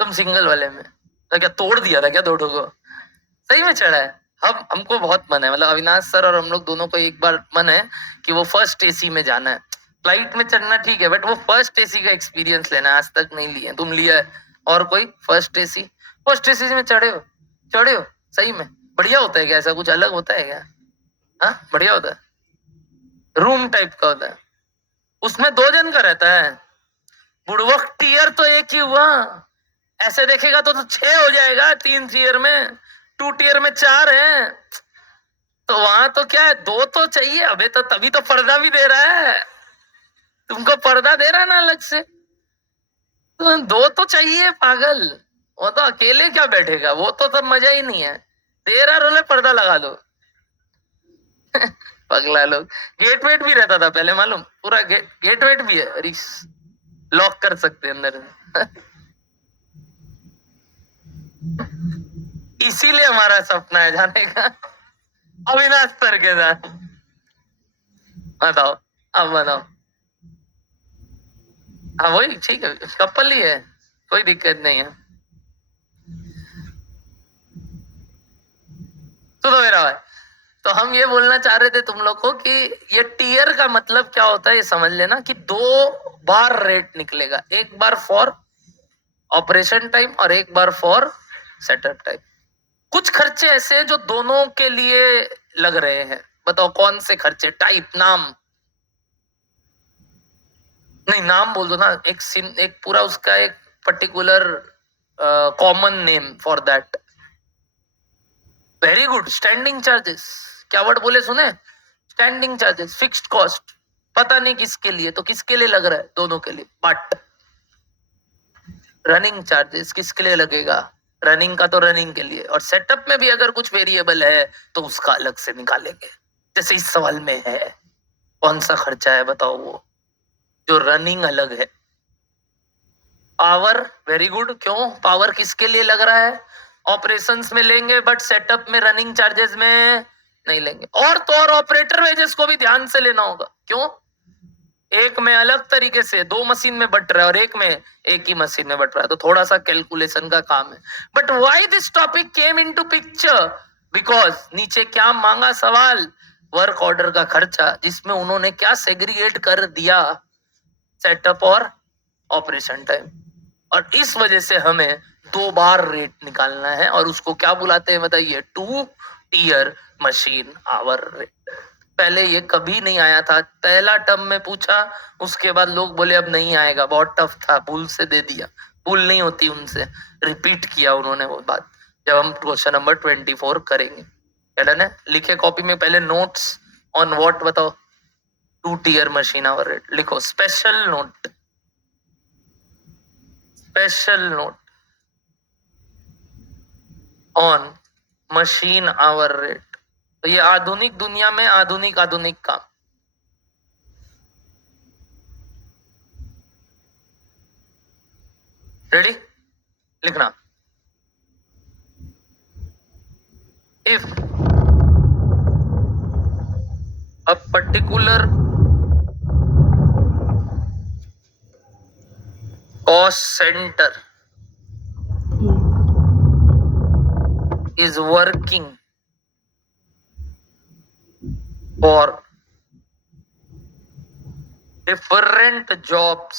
तुम सिंगल वाले में? तो क्या तोड़ दिया था क्या 2 को? सही में चढ़ा है? हमको बहुत मन है, मतलब अविनाश सर और हम लोग दोनों को एक बार मन है कि वो फर्स्ट एसी में जाना है। फ्लाइट में चढ़ना ठीक है, बट वो फर्स्ट एसी का एक्सपीरियंस लेना है। आज तक नहीं लिया, तुम लिया है? और कोई फर्स्ट एसी में चढ़े हो सही में? बढ़िया होता है क्या? ऐसा कुछ अलग होता है क्या? हाँ, बढ़िया होता है, रूम टाइप का होता है, उसमें 2 जन का रहता है। बुड़वक टीयर तो एक ही हुआ, ऐसे देखेगा तो 6 हो जाएगा 3 टीयर में, 2 टीयर में 4 है, तो वहां तो क्या है, 2 तो चाहिए। अबे तो तभी तो पर्दा भी दे रहा है, तुमको पर्दा दे रहा है ना अलग से, तो 2 तो चाहिए पागल। वो तो अकेले क्या बैठेगा, वो तो तब मजा ही नहीं है। दे रहा रोले, पर्दा लगा लो। पगला लोग। गेट वेट भी रहता था पहले, मालूम? पूरा गेट वेट भी है, लॉक कर सकते हैं अंदर। इसीलिए हमारा सपना है जाने का अविनाश सर के साथ। बताओ, अब बताओ। हाँ वही ठीक है, कपल ही है, कोई दिक्कत नहीं है। सुनो मेरा भाई, तो हम ये बोलना चाह रहे थे तुम लोग को कि ये टीयर का मतलब क्या होता है, ये समझ लेना कि 2 बार रेट निकलेगा, एक बार फॉर ऑपरेशन टाइम और एक बार फॉर सेटअप टाइम। कुछ खर्चे ऐसे हैं जो दोनों के लिए लग रहे हैं। बताओ कौन से खर्चे? टाइप, नाम, नहीं नाम बोल दो ना, एक पूरा उसका एक particular common name for that. Very good. Standing charges, क्या वर्ड बोले सुने? स्टैंडिंग चार्जेस, फिक्स्ड कॉस्ट, पता नहीं किसके लिए, तो किसके लिए लग रहा है? दोनों के लिए। बट रनिंग चार्जेस किसके लिए लगेगा? रनिंग का तो रनिंग के लिए, और सेटअप में भी अगर कुछ वेरिएबल है तो उसका अलग से निकालेंगे। जैसे इस सवाल में है, कौन सा खर्चा है बताओ वो जो रनिंग अलग है? Power, very good. क्यों पावर किसके लिए लग रहा है? ऑपरेशंस में लेंगे, बट सेटअप में रनिंग चार्जेस में नहीं लेंगे। और तो और ऑपरेटर वेजेस को भी ध्यान से लेना होगा। क्यों? एक में अलग तरीके से 2 मशीन में बट रहा है और एक में एक ही मशीन में बट रहा है, तो थोड़ा सा कैलकुलेशन का काम है। But why this topic came into picture? Because नीचे क्या मांगा सवाल? वर्क ऑर्डर का खर्चा, जिसमें उन्होंने क्या सेग्रीगेट कर दिया? सेटअप और ऑपरेशन टाइम। और इस वजह से हमें 2 बार रेट निकालना है, और उसको क्या बुलाते हैं बताइए? 2 टीयर मशीन आवर रेट। पहले ये कभी नहीं आया था, पहला टर्म में पूछा, उसके बाद लोग बोले अब नहीं आएगा, बहुत टफ था, भूल से दे दिया। भूल नहीं होती उनसे, रिपीट किया उन्होंने वो बात। जब हम क्वेश्चन नंबर 24 करेंगे, डन है? लिखे कॉपी में पहले नोट्स ऑन व्हाट बताओ? 2 टीयर मशीन आवर रेट लिखो, special note, special note on machine hour rate. तो ये आधुनिक दुनिया में आधुनिक काम। रेडी? लिखना, if a particular cost center is working for different jobs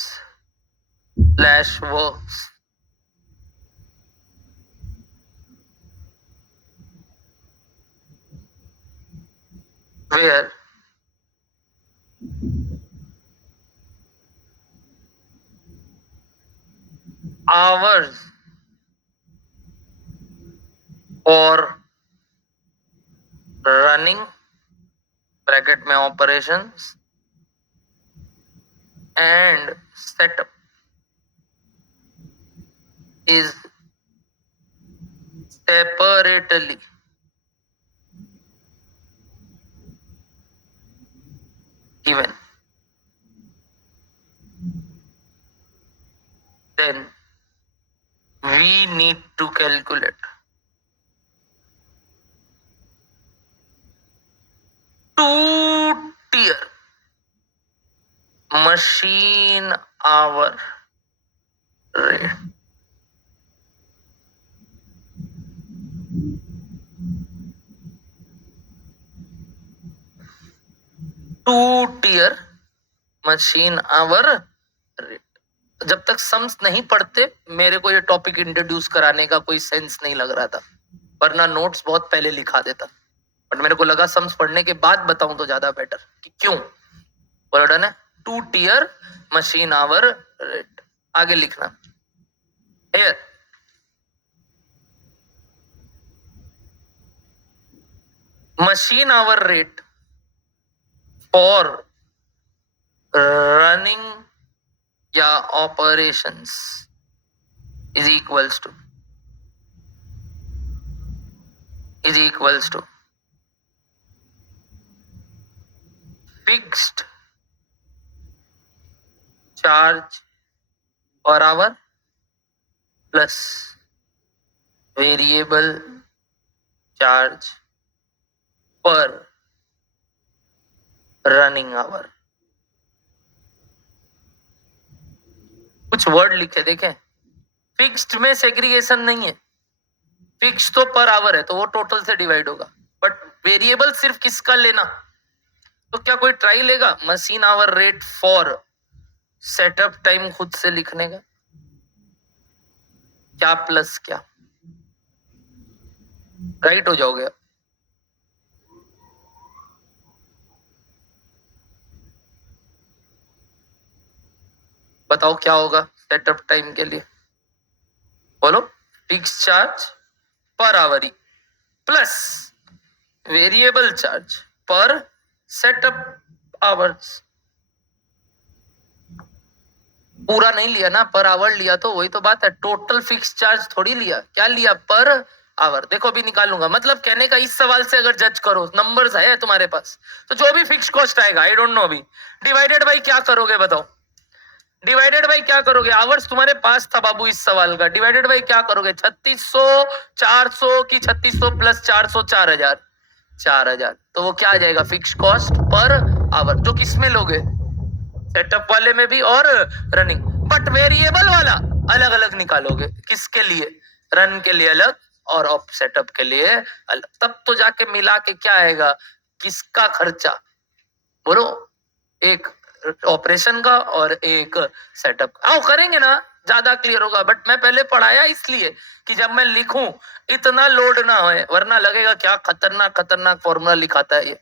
/ works, where hours for running bracket में operations and setup is separately given, then we need to calculate 2 tier machine hour rate. 2 tier machine hour rate. जब तक sums नहीं पढ़ते मेरे को ये topic introduce कराने का कोई सेंस नहीं लग रहा था, वरना नोट्स बहुत पहले लिखा देता, बट मेरे को लगा सम्स पढ़ने के बाद बताऊं तो ज्यादा बेटर कि क्यों। बोलो डन है। 2 tier machine hour rate. आगे लिखना here machine hour rate for running या operations is equals to fixed charge per hour plus variable charge per running hour. कुछ वर्ड लिखे देखें, फिक्स्ड में सेग्रीगेशन नहीं है, फिक्स तो पर आवर है तो वो टोटल से डिवाइड होगा, बट वेरिएबल सिर्फ किसका लेना, तो क्या कोई ट्राई लेगा machine hour rate for setup time खुद से लिखने का, क्या प्लस क्या, राइट हो जाओगे। बताओ क्या होगा सेटअप टाइम के लिए, बोलो। Fix charge per hour plus variable charge पर सेटअप आवर्स। पूरा नहीं लिया ना, पर आवर लिया तो वही तो बात है, टोटल फिक्स चार्ज थोड़ी लिया, क्या लिया पर आवर। देखो अभी निकालूंगा, मतलब कहने का इस सवाल से अगर जज करो, नंबर्स है तुम्हारे पास, तो जो भी फिक्स कॉस्ट आएगा आई डोंट नो अभी, डिवाइडेड बाई क्या करोगे बताओ, डिवाइडेड बाई क्या करोगे, आवर्स तुम्हारे पास था बाबू इस सवाल का, डिवाइडेड बाई क्या करोगे, 3600 400 की 3600 प्लस 400 4000, तो वो क्या आ जाएगा फिक्स कॉस्ट पर आवर, जो किसमें लोगे सेटअप वाले में भी और रनिंग, बट वेरिएबल वाला अलग अलग निकालोगे, किसके लिए, रन के लिए अलग और ऑफ सेटअप के लिए अलग, तब तो जाके मिला के क्या आएगा किसका खर्चा, बोलो, एक ऑपरेशन का और एक सेटअप का। आओ करेंगे ना, ज्यादा क्लियर होगा, बट मैं पहले पढ़ाया इसलिए कि जब मैं लिखूं इतना लोड ना होए, वरना लगेगा क्या खतरनाक फॉर्मूला लिखाता है ये,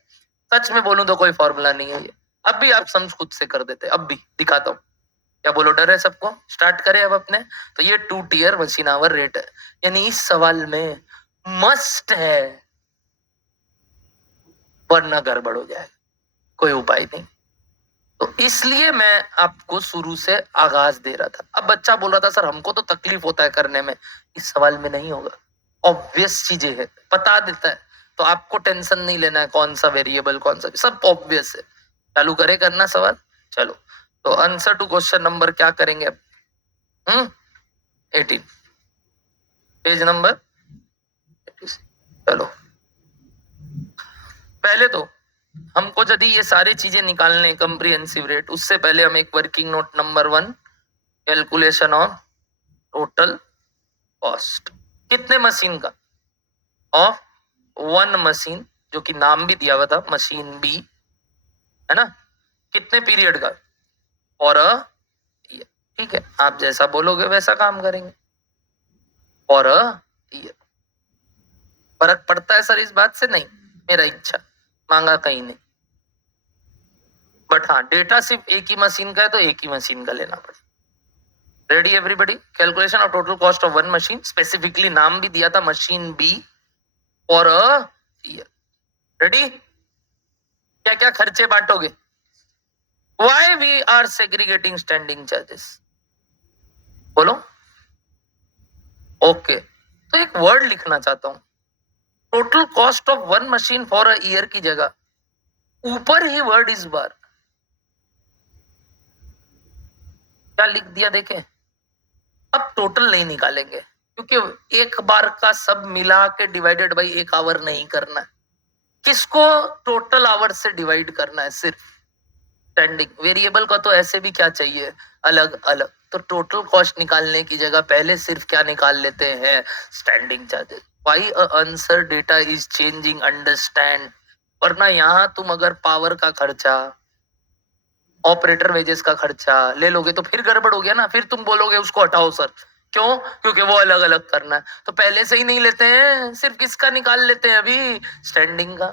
सच में बोलूं तो कोई फॉर्मूला नहीं है ये, अब भी आप समझ खुद से कर देते, अब भी दिखाता हूँ, क्या बोलो, डर है सबको, स्टार्ट करें अब अपने। तो ये 2 tier मशीन आवर रेट है, यानी इस सवाल में मस्ट है, वरना गड़बड़ हो जाएगा, कोई उपाय नहीं। तो इसलिए मैं आपको शुरू से आगाज दे रहा था। अब बच्चा बोल रहा था सर हमको तो तकलीफ होता है करने में, इस सवाल में नहीं होगा, ऑब्वियस चीजें है, बता देता है, तो आपको टेंशन नहीं लेना है कौन सा वेरिएबल कौन सा, सब ऑब्वियस है। चालू करे करना सवाल, चलो। तो आंसर टू क्वेश्चन नंबर क्या करेंगे अब, 18 पेज नंबर 86। चलो पहले तो हमको यदि ये सारी चीजें निकालने कंप्रिहेंसिव रेट, उससे पहले हम एक working note number 1, calculation of total cost, कितने मशीन का, ऑफ 1 मशीन, जो कि नाम भी दिया हुआ था मशीन बी, है ना, कितने पीरियड का, और ठीक है आप जैसा बोलोगे वैसा काम करेंगे, और फर्क पड़ता है सर इस बात से, नहीं, मेरा इच्छा मांगा कहीं नहीं, बट हाँ डेटा सिर्फ एक ही मशीन का है तो एक ही मशीन का लेना पड़ेगा। Ready everybody, calculation of total cost of 1 machine, specifically नाम भी दिया था मशीन बी और रेडी, क्या क्या खर्चे बांटोगे, why we are segregating standing charges, बोलो। ओके, तो एक वर्ड लिखना चाहता हूं, total cost of 1 machine for a year की जगह ऊपर ही वर्ड इस बार क्या लिख दिया देखें। अब टोटल नहीं निकालेंगे क्योंकि एक बार का सब मिला के डिवाइडेड बाई 1 आवर नहीं करना है, किसको टोटल आवर से डिवाइड करना है, सिर्फ स्टैंडिंग वेरिएबल का तो ऐसे भी क्या चाहिए अलग अलग, तो टोटल कॉस्ट निकालने की जगह पहले सिर्फ क्या निकाल लेते हैं, standing charges. Why answer data is changing, understand, वरना यहाँ तुम अगर पावर का खर्चा, ऑपरेटर वेजेस का खर्चा ले लोगे तो फिर गड़बड़ हो गया ना, फिर तुम बोलोगे उसको हटाओ सर। क्यों? क्योंकि वो अलग अलग करना है। तो पहले से ही नहीं लेते हैं, सिर्फ किसका निकाल लेते हैं अभी, स्टैंडिंग का।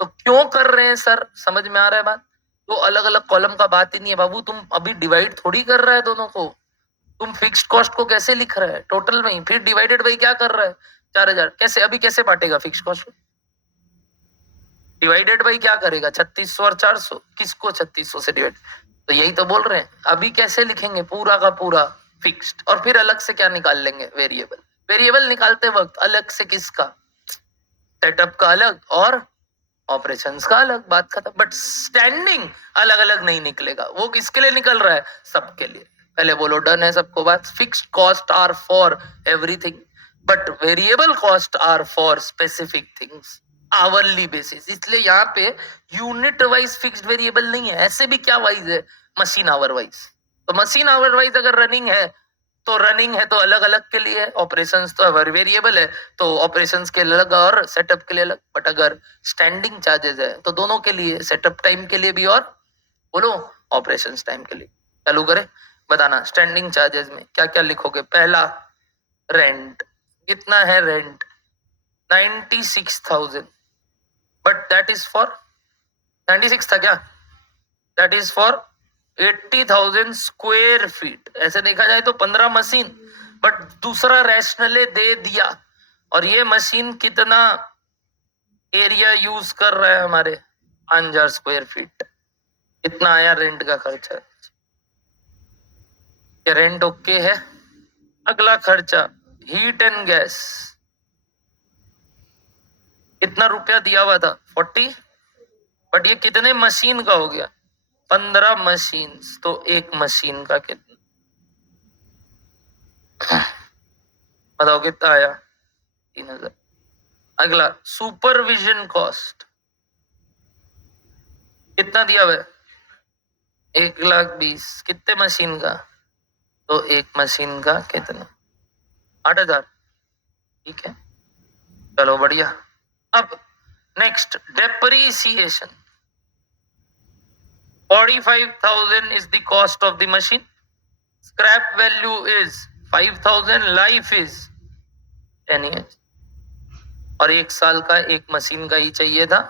तो क्यों कर रहे हैं सर, समझ में आ रहा है बात? तो अलग अलग कॉलम का बात ही नहीं है बाबू, तुम अभी डिवाइड थोड़ी कर रहा है दोनों को। तुम फिक्स्ड कॉस्ट को कैसे लिख रहा है टोटल में ही, फिर डिवाइडेड बाई क्या कर रहा है 4000, कैसे अभी कैसे बांटेगा फिक्स्ड कॉस्ट? डिवाइडेड बाई क्या करेगा 3600 और 400, किसको 3600 से डिवाइड? तो यही तो बोल रहे हैं, अभी कैसे लिखेंगे पूरा का पूरा फिक्स्ड, और फिर अलग से क्या निकाल लेंगे वेरिएबल। वेरिएबल निकालते वक्त अलग से किसका, सेटअप का अलग और ऑपरेशंस का अलग, बात खत्म। बट स्टैंडिंग अलग अलग नहीं निकलेगा, वो किसके लिए निकल रहा है, सबके लिए। पहले बोलो डन है सबको बात। Fixed cost are for everything but variable cost are for specific things, hourly basis. इसलिए यहाँ पे यूनिट वाइज फिक्स्ड वेरिएबल नहीं है, ऐसे भी क्या वाइज है, मशीन आवर वाइज। तो मशीन आवर वाइज अगर रनिंग है तो रनिंग है तो अलग अलग के लिए है, ऑपरेशंस तो वेरिएबल है तो ऑपरेशंस के अलग और सेटअप के लिए अलग। बट अगर स्टैंडिंग चार्जेस है तो दोनों के लिए, सेटअप टाइम के लिए भी और बोलो ऑपरेशंस टाइम के लिए। चालू करें, बताना स्टैंडिंग चार्जेस में क्या क्या लिखोगे। पहला रेंट, कितना है rent, 96,000, but that is for 96 था क्या, that is for 80,000 square feet. ऐसे देखा जाए तो 15 मशीन, बट दूसरा रैशनले दे दिया। और ये मशीन कितना एरिया यूज कर रहा है हमारे, 5000 स्क्वायर फीट। कितना आया रेंट का खर्चा, ये रेंट ओके है। अगला खर्चा हीट एंड गैस, कितना रुपया दिया हुआ था 40, बट ये कितने मशीन का हो गया 15 मशीन, तो एक मशीन का कितना, बताओ कितना आया 3000। अगला सुपरविजन कॉस्ट, कितना दिया हुआ है 1,20,000, कितने मशीन का, तो एक मशीन का कितना 8,000। ठीक है, चलो बढ़िया। अब next depreciation, 45,000 is the cost of the machine, scrap value is 5,000, life is 10 years, और एक साल का एक मशीन का ही चाहिए था।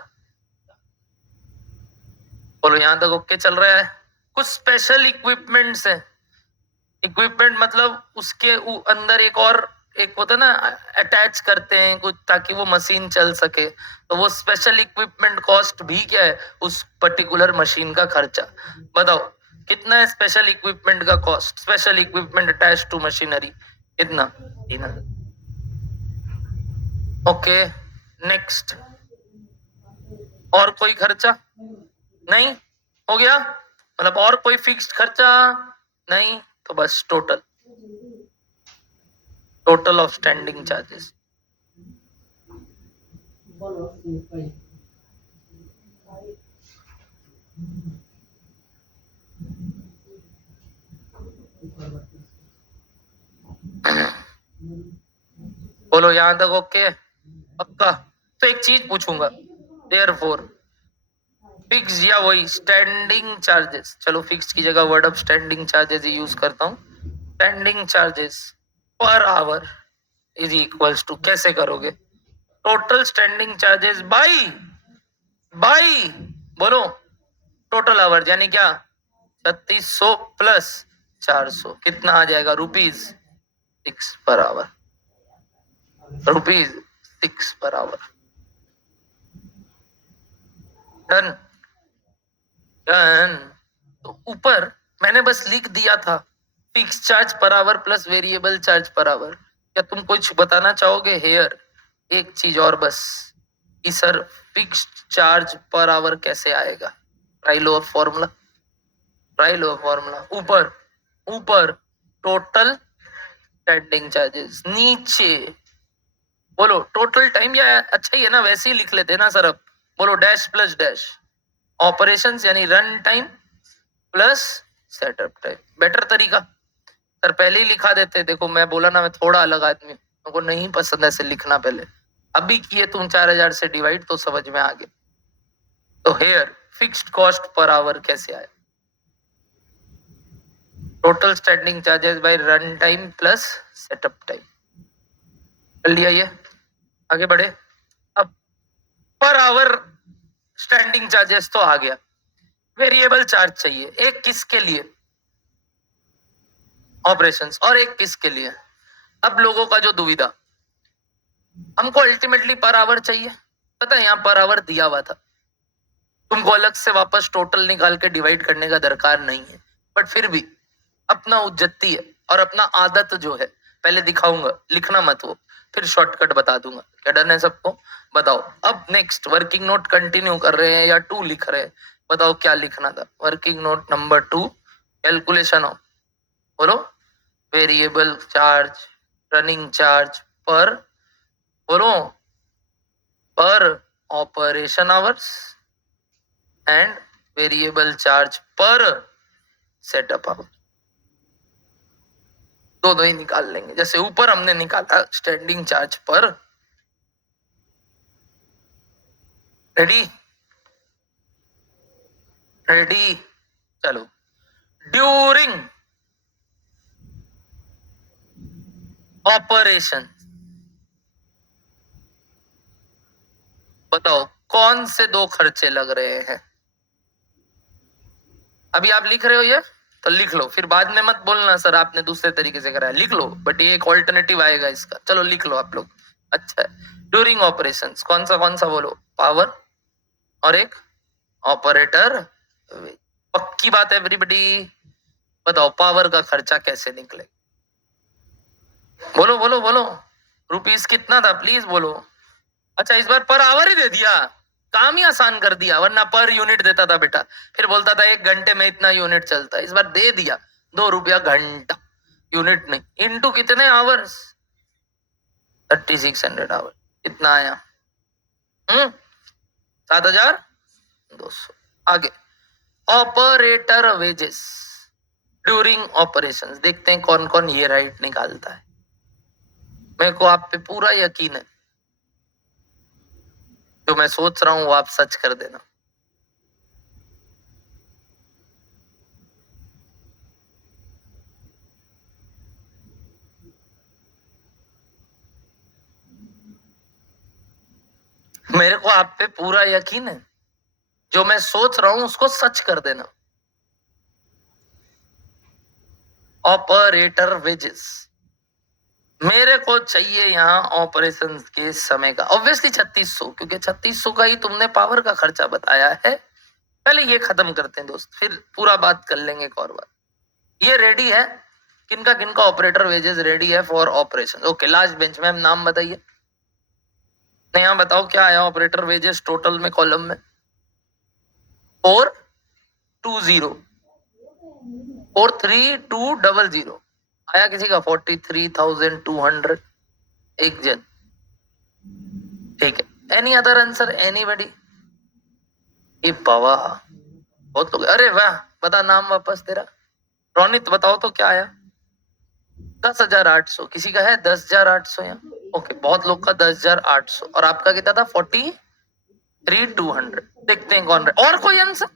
बोलो यहां तक ओके चल रहा है। कुछ स्पेशल इक्विपमेंट्स है, इक्विपमेंट मतलब उसके अंदर एक और एक होता है ना, अटैच करते हैं कुछ ताकि वो मशीन चल सके, तो वो स्पेशल इक्विपमेंट कॉस्ट भी क्या है, उस पर्टिकुलर मशीन का खर्चा। बताओ कितना है स्पेशल इक्विपमेंट का cost, special equipment attach to machinery, कितना 3,000। ओके नेक्स्ट, और कोई खर्चा नहीं, हो गया, मतलब और कोई फिक्स्ड खर्चा नहीं, तो बस टोटल ऑफ स्टैंडिंग चार्जेस। बोलो यहां तक ओके पक्का? तो एक चीज पूछूंगा, देयरफॉर फिक्स या वही स्टैंडिंग चार्जेस, चलो फिक्स की जगह वर्ड ऑफ स्टैंडिंग चार्जेस ही यूज करता हूँ। Standing charges per hour is equals to, कैसे करोगे, टोटल स्टैंडिंग चार्जेस बाई बोलो टोटल आवर, यानी क्या 3600 प्लस 400, कितना आ जाएगा ₹6 per hour, ₹6 per hour. Done done. तो ऊपर मैंने बस लिख दिया था fix charge per hour plus variable charge per hour. क्या तुम कुछ बताना चाहोगे हेयर? एक चीज और बस, कि सर फिक्स्ड चार्ज पर आवर कैसे आएगा, ट्राई लो फॉर्मूला, ऊपर टोटल स्टैंडिंग चार्जेस, नीचे बोलो टोटल टाइम, या अच्छा ही है ना, वैसे ही लिख लेते ना सर। अब बोलो डैश प्लस डैश, ऑपरेशंस यानी run time plus setup time. Better तरीका सर पहले ही लिखा देते, देखो मैं बोला ना, मैं थोड़ा अलग आदमी, मेरे को नहीं पसंद ऐसे लिखना पहले। अभी किए तुम 4000 से डिवाइड तो समझ में आ गया। तो here fixed cost per hour कैसे आए, total standing charges by run time plus setup time. कर लिया ये, आगे बढ़े। अब पर आवर स्टैंडिंग चार्जेस तो आ गया, वेरिएबल चार्ज चाहिए। एक किसके लिए? ऑपरेशंस, और एक किसके लिए? अब लोगों का जो दुविधा, हमको अल्टीमेटली पर आवर चाहिए, पता है यहाँ पर आवर दिया हुआ था, तुमको अलग से वापस टोटल निकाल के डिवाइड करने का दरकार नहीं है, बट फिर भी अपना उज्जती है और अपना आदत जो है, पहले दिखाऊंगा, लिखना मत वो, फिर शॉर्टकट बता दूंगा। क्या डन है सबको? बताओ। अब नेक्स्ट वर्किंग नोट कंटिन्यू कर रहे हैं या 2 लिख रहे हैं? बताओ क्या लिखना था। Working note number 2, calculation of, बोलो, वेरिएबल चार्ज, रनिंग चार्ज पर, बोलो, पर operation hours and variable charge पर सेटअप आवर। दो ही निकाल लेंगे, जैसे ऊपर हमने निकाला स्टैंडिंग चार्ज पर। रेडी? रेडी, चलो। ड्यूरिंग ऑपरेशन, बताओ कौन से 2 खर्चे लग रहे हैं? अभी आप लिख रहे हो ये, तो लिख लो, फिर बाद में मत बोलना सर आपने दूसरे तरीके से कराया। लिख लो, बट ये एक ऑल्टरनेटिव आएगा इसका। चलो लिख लो आप लोग। अच्छा है, ड्यूरिंग ऑपरेशंस कौन सा बोलो? पावर और एक ऑपरेटर। पक्की बात है एवरीबडी? बताओ पावर का खर्चा कैसे निकले? बोलो बोलो बोलो। रुपीस कितना था प्लीज बोलो। अच्छा, इस बार पर आवर ही दे दिया, काम ही आसान कर दिया, वरना पर यूनिट देता था बेटा, फिर बोलता था 1 घंटे में इतना यूनिट चलता है। इस बार दे दिया 2 रुपया घंटा, यूनिट नहीं, इनटू कितने आवर्स? 3600 आवर। कितना आया? 7200। आगे, ऑपरेटर वेजेस ड्यूरिंग ऑपरेशंस, देखते हैं कौन कौन ये राइट निकालता है। मेरे को आप पे पूरा यकीन है, जो मैं सोच रहा हूं वो आप सच कर देना। मेरे को आप पे पूरा यकीन है, जो मैं सोच रहा हूं उसको सच कर देना। ऑपरेटर वेजेस, मेरे को चाहिए यहाँ ऑपरेशन के समय का, ऑब्वियसली 3600, क्योंकि 3600 का ही तुमने पावर का खर्चा बताया है। पहले ये खत्म करते हैं दोस्त, फिर पूरा बात कर लेंगे एक और बार। ये रेडी है, किनका ऑपरेटर वेजेस रेडी है for operation? Okay, last bench में नाम बताइए। यहाँ बताओ क्या आया ऑपरेटर वेजेस टोटल में, कॉलम में? 420 43200 आया किसी का? 43,200 एक जन। ठीक है, एनी अदर आंसर एनीबडी? ये बाबा बहुत लोग, अरे वाह, बता नाम वापस तेरा। रोनित बताओ तो क्या आया? 10,800। किसी का है 10,800 यहाँ? ओके, बहुत लोग का 10,800, और आपका कितना था? 43,200। देखते हैं कौन रहा। और कोई आंसर?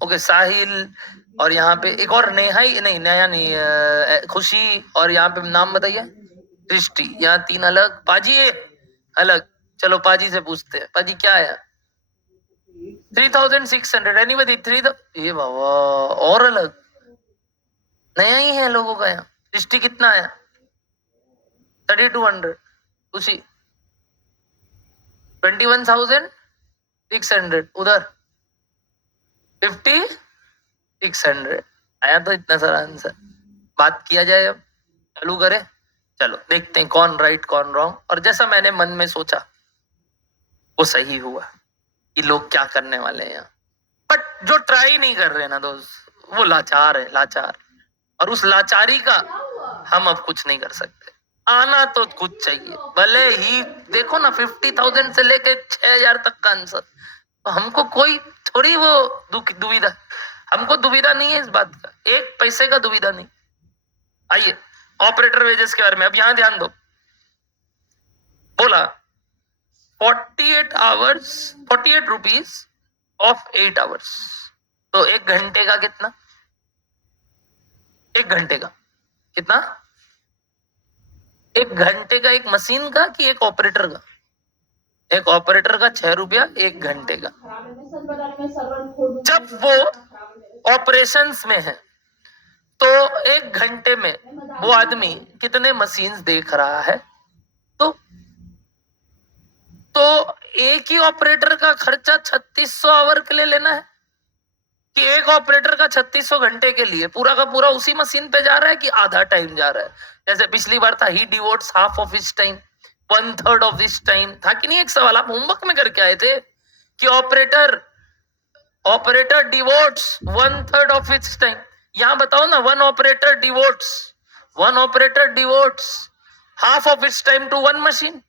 ओके, साहिल, और यहाँ पे एक और नेहा ही नहीं, नया नहीं, खुशी, और यहाँ पे नाम बताइए, दृष्टि। यहाँ 3 अलग, पाजी अलग। चलो पाजी से पूछते हैं, पाजी क्या आया? 3,600। एनीबडी? 3, ये बाबा और अलग, नया ही है लोगों का यहाँ। दृष्टि कितना आया? 3,200। खुशी 21,600। उधर 5,600 आया। तो इतना सारा आंसर, बात किया जाए, अब चालू करें। चलो देखते हैं कौन राइट कौन रॉन्ग, और जैसा मैंने मन में सोचा वो सही हुआ कि लोग क्या करने वाले हैं यहाँ। बट जो ट्राई नहीं कर रहे ना दोस्त, वो लाचार है, लाचार, और उस लाचारी का हम अब कुछ नहीं कर सकते। आना तो कुछ चाहिए, भले ही देखो ना 50,000 से लेके 6,000 तक का आंसर, तो हमको कोई थोड़ी वो दुविधा, हमको दुविधा नहीं है इस बात का, 1 पैसे का दुविधा नहीं। आइए ऑपरेटर वेजेस के बारे में अब यहां ध्यान दो। बोला 48 रुपीज ऑफ 8 आवर्स, तो 1 घंटे का कितना? 1 घंटे का कितना? 1 घंटे का एक मशीन का कि एक ऑपरेटर का? एक ऑपरेटर का 6 रुपया 1 घंटे का। जब वो ऑपरेशंस में है तो 1 घंटे में वो आदमी कितने मशीन्स देख रहा है? तो एक ही ऑपरेटर का खर्चा 3600 आवर के लिए लेना है कि एक ऑपरेटर का 3600 घंटे के लिए पूरा का पूरा उसी मशीन पे जा रहा है कि आधा टाइम जा रहा है? जैसे पिछली बार था, he devotes half of his time, 1/3 of his time, था कि नहीं? एक सवाल आप होमवर्क में करके आए थे कि operator devotes 1/3 of his time. यहां बताओ ना, one operator devotes half of his time to one machine.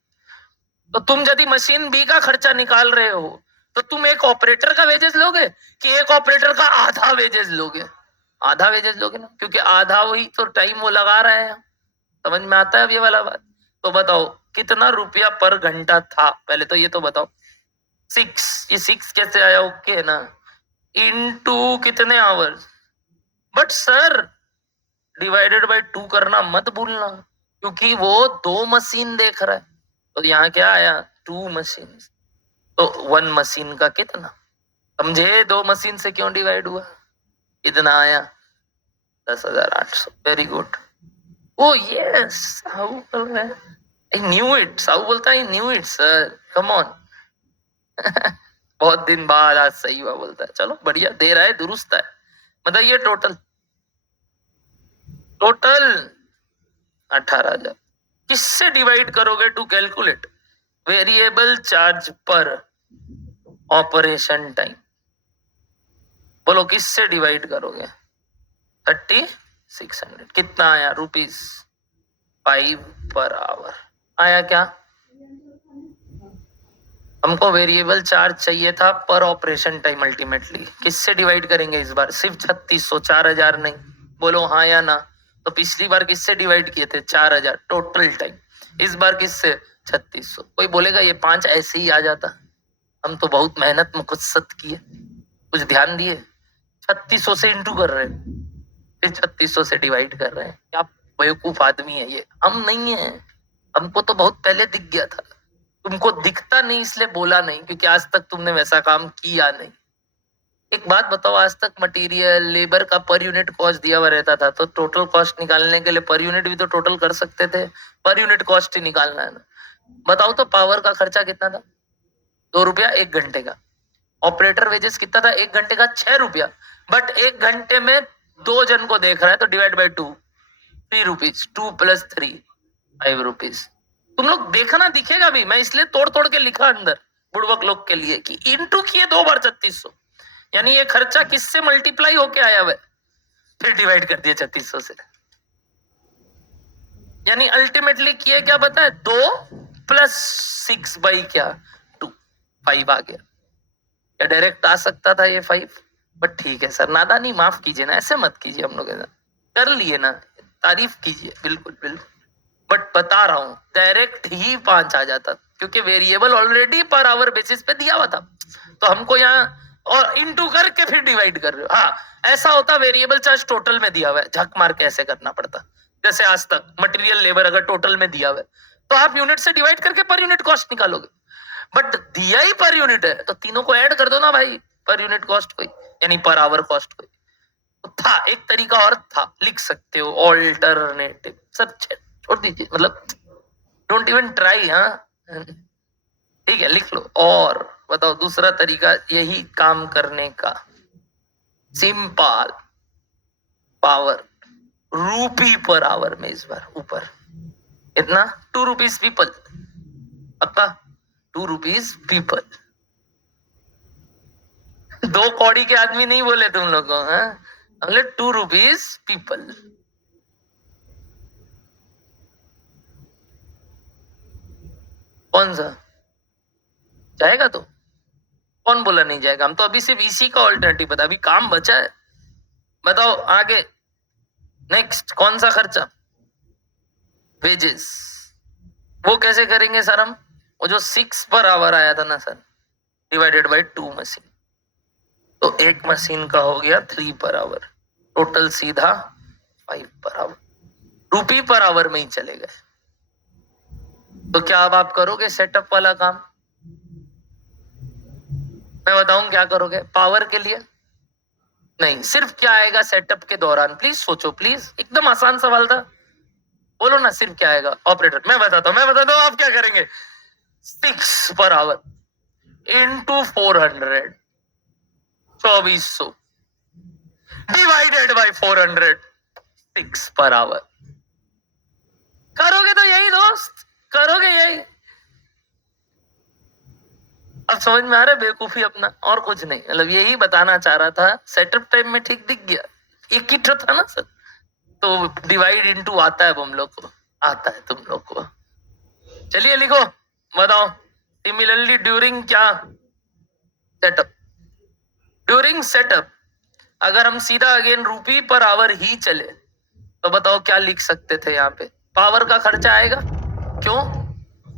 तो तुम यदि मशीन बी का खर्चा निकाल रहे हो तो तुम एक ऑपरेटर का वेजेस लोगे कि एक ऑपरेटर का आधा वेजेस लोगे? आधा वेजेस लोगे ना, क्योंकि आधा वही तो टाइम वो लगा रहे हैं। समझ में आता है अब ये वाला बात? तो बताओ कितना रुपया पर घंटा था? पहले तो ये तो बताओ। 6, ये 6 कैसे आया? ओके ना, इनटू कितने hours? But sir divided by 2 करना मत भूलना, क्योंकि वो 2 मशीन देख रहा है। तो यहाँ क्या आया? 2 मशीन। तो 1 मशीन का कितना? समझे 2 मशीन से क्यों डिवाइड हुआ? कितना आया? 10,800। Very good. ओ यस, साहू बोल रहा है, आई न्यू इट। साहू बोलता है I knew it sir, come on. बहुत दिन बाद आज सही हुआ बोलता है। चलो बढ़िया, दे रहा है, दुरुस्त है। मतलब ये टोटल 18,000 किससे डिवाइड करोगे टू कैलकुलेट वेरिएबल चार्ज पर ऑपरेशन टाइम? बोलो किससे डिवाइड करोगे? 3600। कितना आया? ₹5 पर आवर आया क्या? हमको वेरिएबल चार्ज चाहिए था पर ऑपरेशन टाइम। अल्टीमेटली किससे डिवाइड करेंगे इस बार? सिर्फ 3600, 4000 नहीं। बोलो हाँ या ना। तो पिछली बार किससे डिवाइड किए थे? 4000 टोटल टाइम। इस बार किससे? 3600। कोई बोलेगा ये 5 ऐसे ही आ जाता, हम तो बहुत मेहनत मुकस्सत किए, कुछ ध्यान दिए, 3600 से इंटू कर रहे हैं, फिर 3600 से डिवाइड कर रहे हैं। क्या बेवकूफ आदमी है ये? हम नहीं है, हमको तो बहुत पहले दिख गया था। तुमको दिखता नहीं इसलिए बोला नहीं, क्योंकि आज तक तुमने वैसा काम किया नहीं। एक बात बताओ, आज तक मटेरियल लेबर का पर यूनिट कॉस्ट दिया हुआ रहता था, तो टोटल कॉस्ट निकालने के लिए पर यूनिट भी तो टोटल कर सकते थे। पर यूनिट कॉस्ट ही निकालना है ना। बताओ तो पावर का खर्चा कितना था? 2 रुपया 1 घंटे का। ऑपरेटर वेजेस कितना था? 1 घंटे का 6 रुपया। बट 1 घंटे में 2 जन को देख रहा है, तो डिवाइड बाय 2, 3 रुपीज। 2 + 3 5 रुपीज। तुम लोग देखना दिखेगा भी, मैं इसलिए तोड़ तोड़ के लिखा अंदर बुड़बक लोग के लिए कि इंटू किए 2 बार 3600, यानी ये खर्चा किससे मल्टीप्लाई होके आया हुआ, फिर डिवाइड कर दिए 3600 से। यानी अल्टीमेटली किए क्या पता है? 2 + 6 बाई क्या 2, 5 आ गया। या डायरेक्ट आ सकता था ये 5, बट ठीक है सर, नादानी माफ कीजिए ना, ऐसे मत कीजिए। हम लोग कर लिए ना, तारीफ कीजिए, बिल्कुल बिल्कुल। बट बता रहा हूं डायरेक्ट ही 5 आ जाता, क्योंकि variable already per hour basis पे दिया हुआ था। तो हमको यहाँ और इंटू करके फिर डिवाइड कर रहे हो। हाँ, ऐसा होता वेरिएबल चार्ज टोटल में दिया हुआ है, झक मार के ऐसे करना पड़ता। जैसे आज तक मटेरियल लेबर अगर टोटल में दिया हुआ है, तो आप यूनिट से डिवाइड करके पर यूनिट कॉस्ट निकालोगे। बट दिया ही पर यूनिट है, तो तीनों को ऐड कर दो ना भाई, पर यूनिट कॉस्ट कोई, यानी पर आवर कॉस्ट कोई। तो था एक तरीका और था, लिख सकते हो ऑल्टरनेटिव। सर छोड़ दीजिए, मतलब डोंट इवन ट्राई। हाँ ठीक है, लिख लो। और बताओ दूसरा तरीका यही काम करने का, सिंपल पावर रूपी पर आवर में। इस बार ऊपर इतना 2 रुपीज पीपल, पक्का 2 रुपीज पीपल। 2 कौड़ी के आदमी नहीं बोले तुम लोग को, हमने 2 रुपीज पीपल। कौन सा जाएगा? तो कौन बोला नहीं जाएगा? हम तो अभी सिर्फ इसी का ऑल्टरनेटिव बता, अभी काम बचा है। बताओ आगे नेक्स्ट कौन सा खर्चा? वेजेस। वो कैसे करेंगे सर हम? वो जो 6 पर आवर आया था ना सर, डिवाइडेड बाय 2 मशीन, तो 1 मशीन का हो गया 3 पर आवर। टोटल सीधा 5 पर आवर, रुपी पर आवर में ही चले गए। तो क्या अब आप करोगे सेटअप वाला काम? मैं बताऊं क्या करोगे पावर के लिए? नहीं, सिर्फ क्या आएगा सेटअप के दौरान? प्लीज सोचो, प्लीज, एकदम आसान सवाल था। बोलो ना, सिर्फ क्या आएगा? ऑपरेटर, मैं बताता हूँ आप क्या करेंगे। 6 per hour into 400, 2400 divided by 400, 6 per hour. करोगे तो यही दोस्त, करोगे यही। अब समझ में आ रहा है बेवकूफी अपना, और कुछ नहीं। मतलब यही बताना चाह रहा था, सेटअप टाइम में ठीक दिख गया, एक ही था ना सर। तो डिवाइड इनटू आता है अब हम लोग को, आता है तुम लोग को। चलिए लिखो, बताओ। सिमिलरली ड्यूरिंग क्या? सेटअप। ड्यूरिंग सेटअप अगर हम सीधा अगेन रुपी पर आवर ही चले तो बताओ क्या लिख सकते थे यहाँ पे? पावर का खर्चा आएगा, क्यों?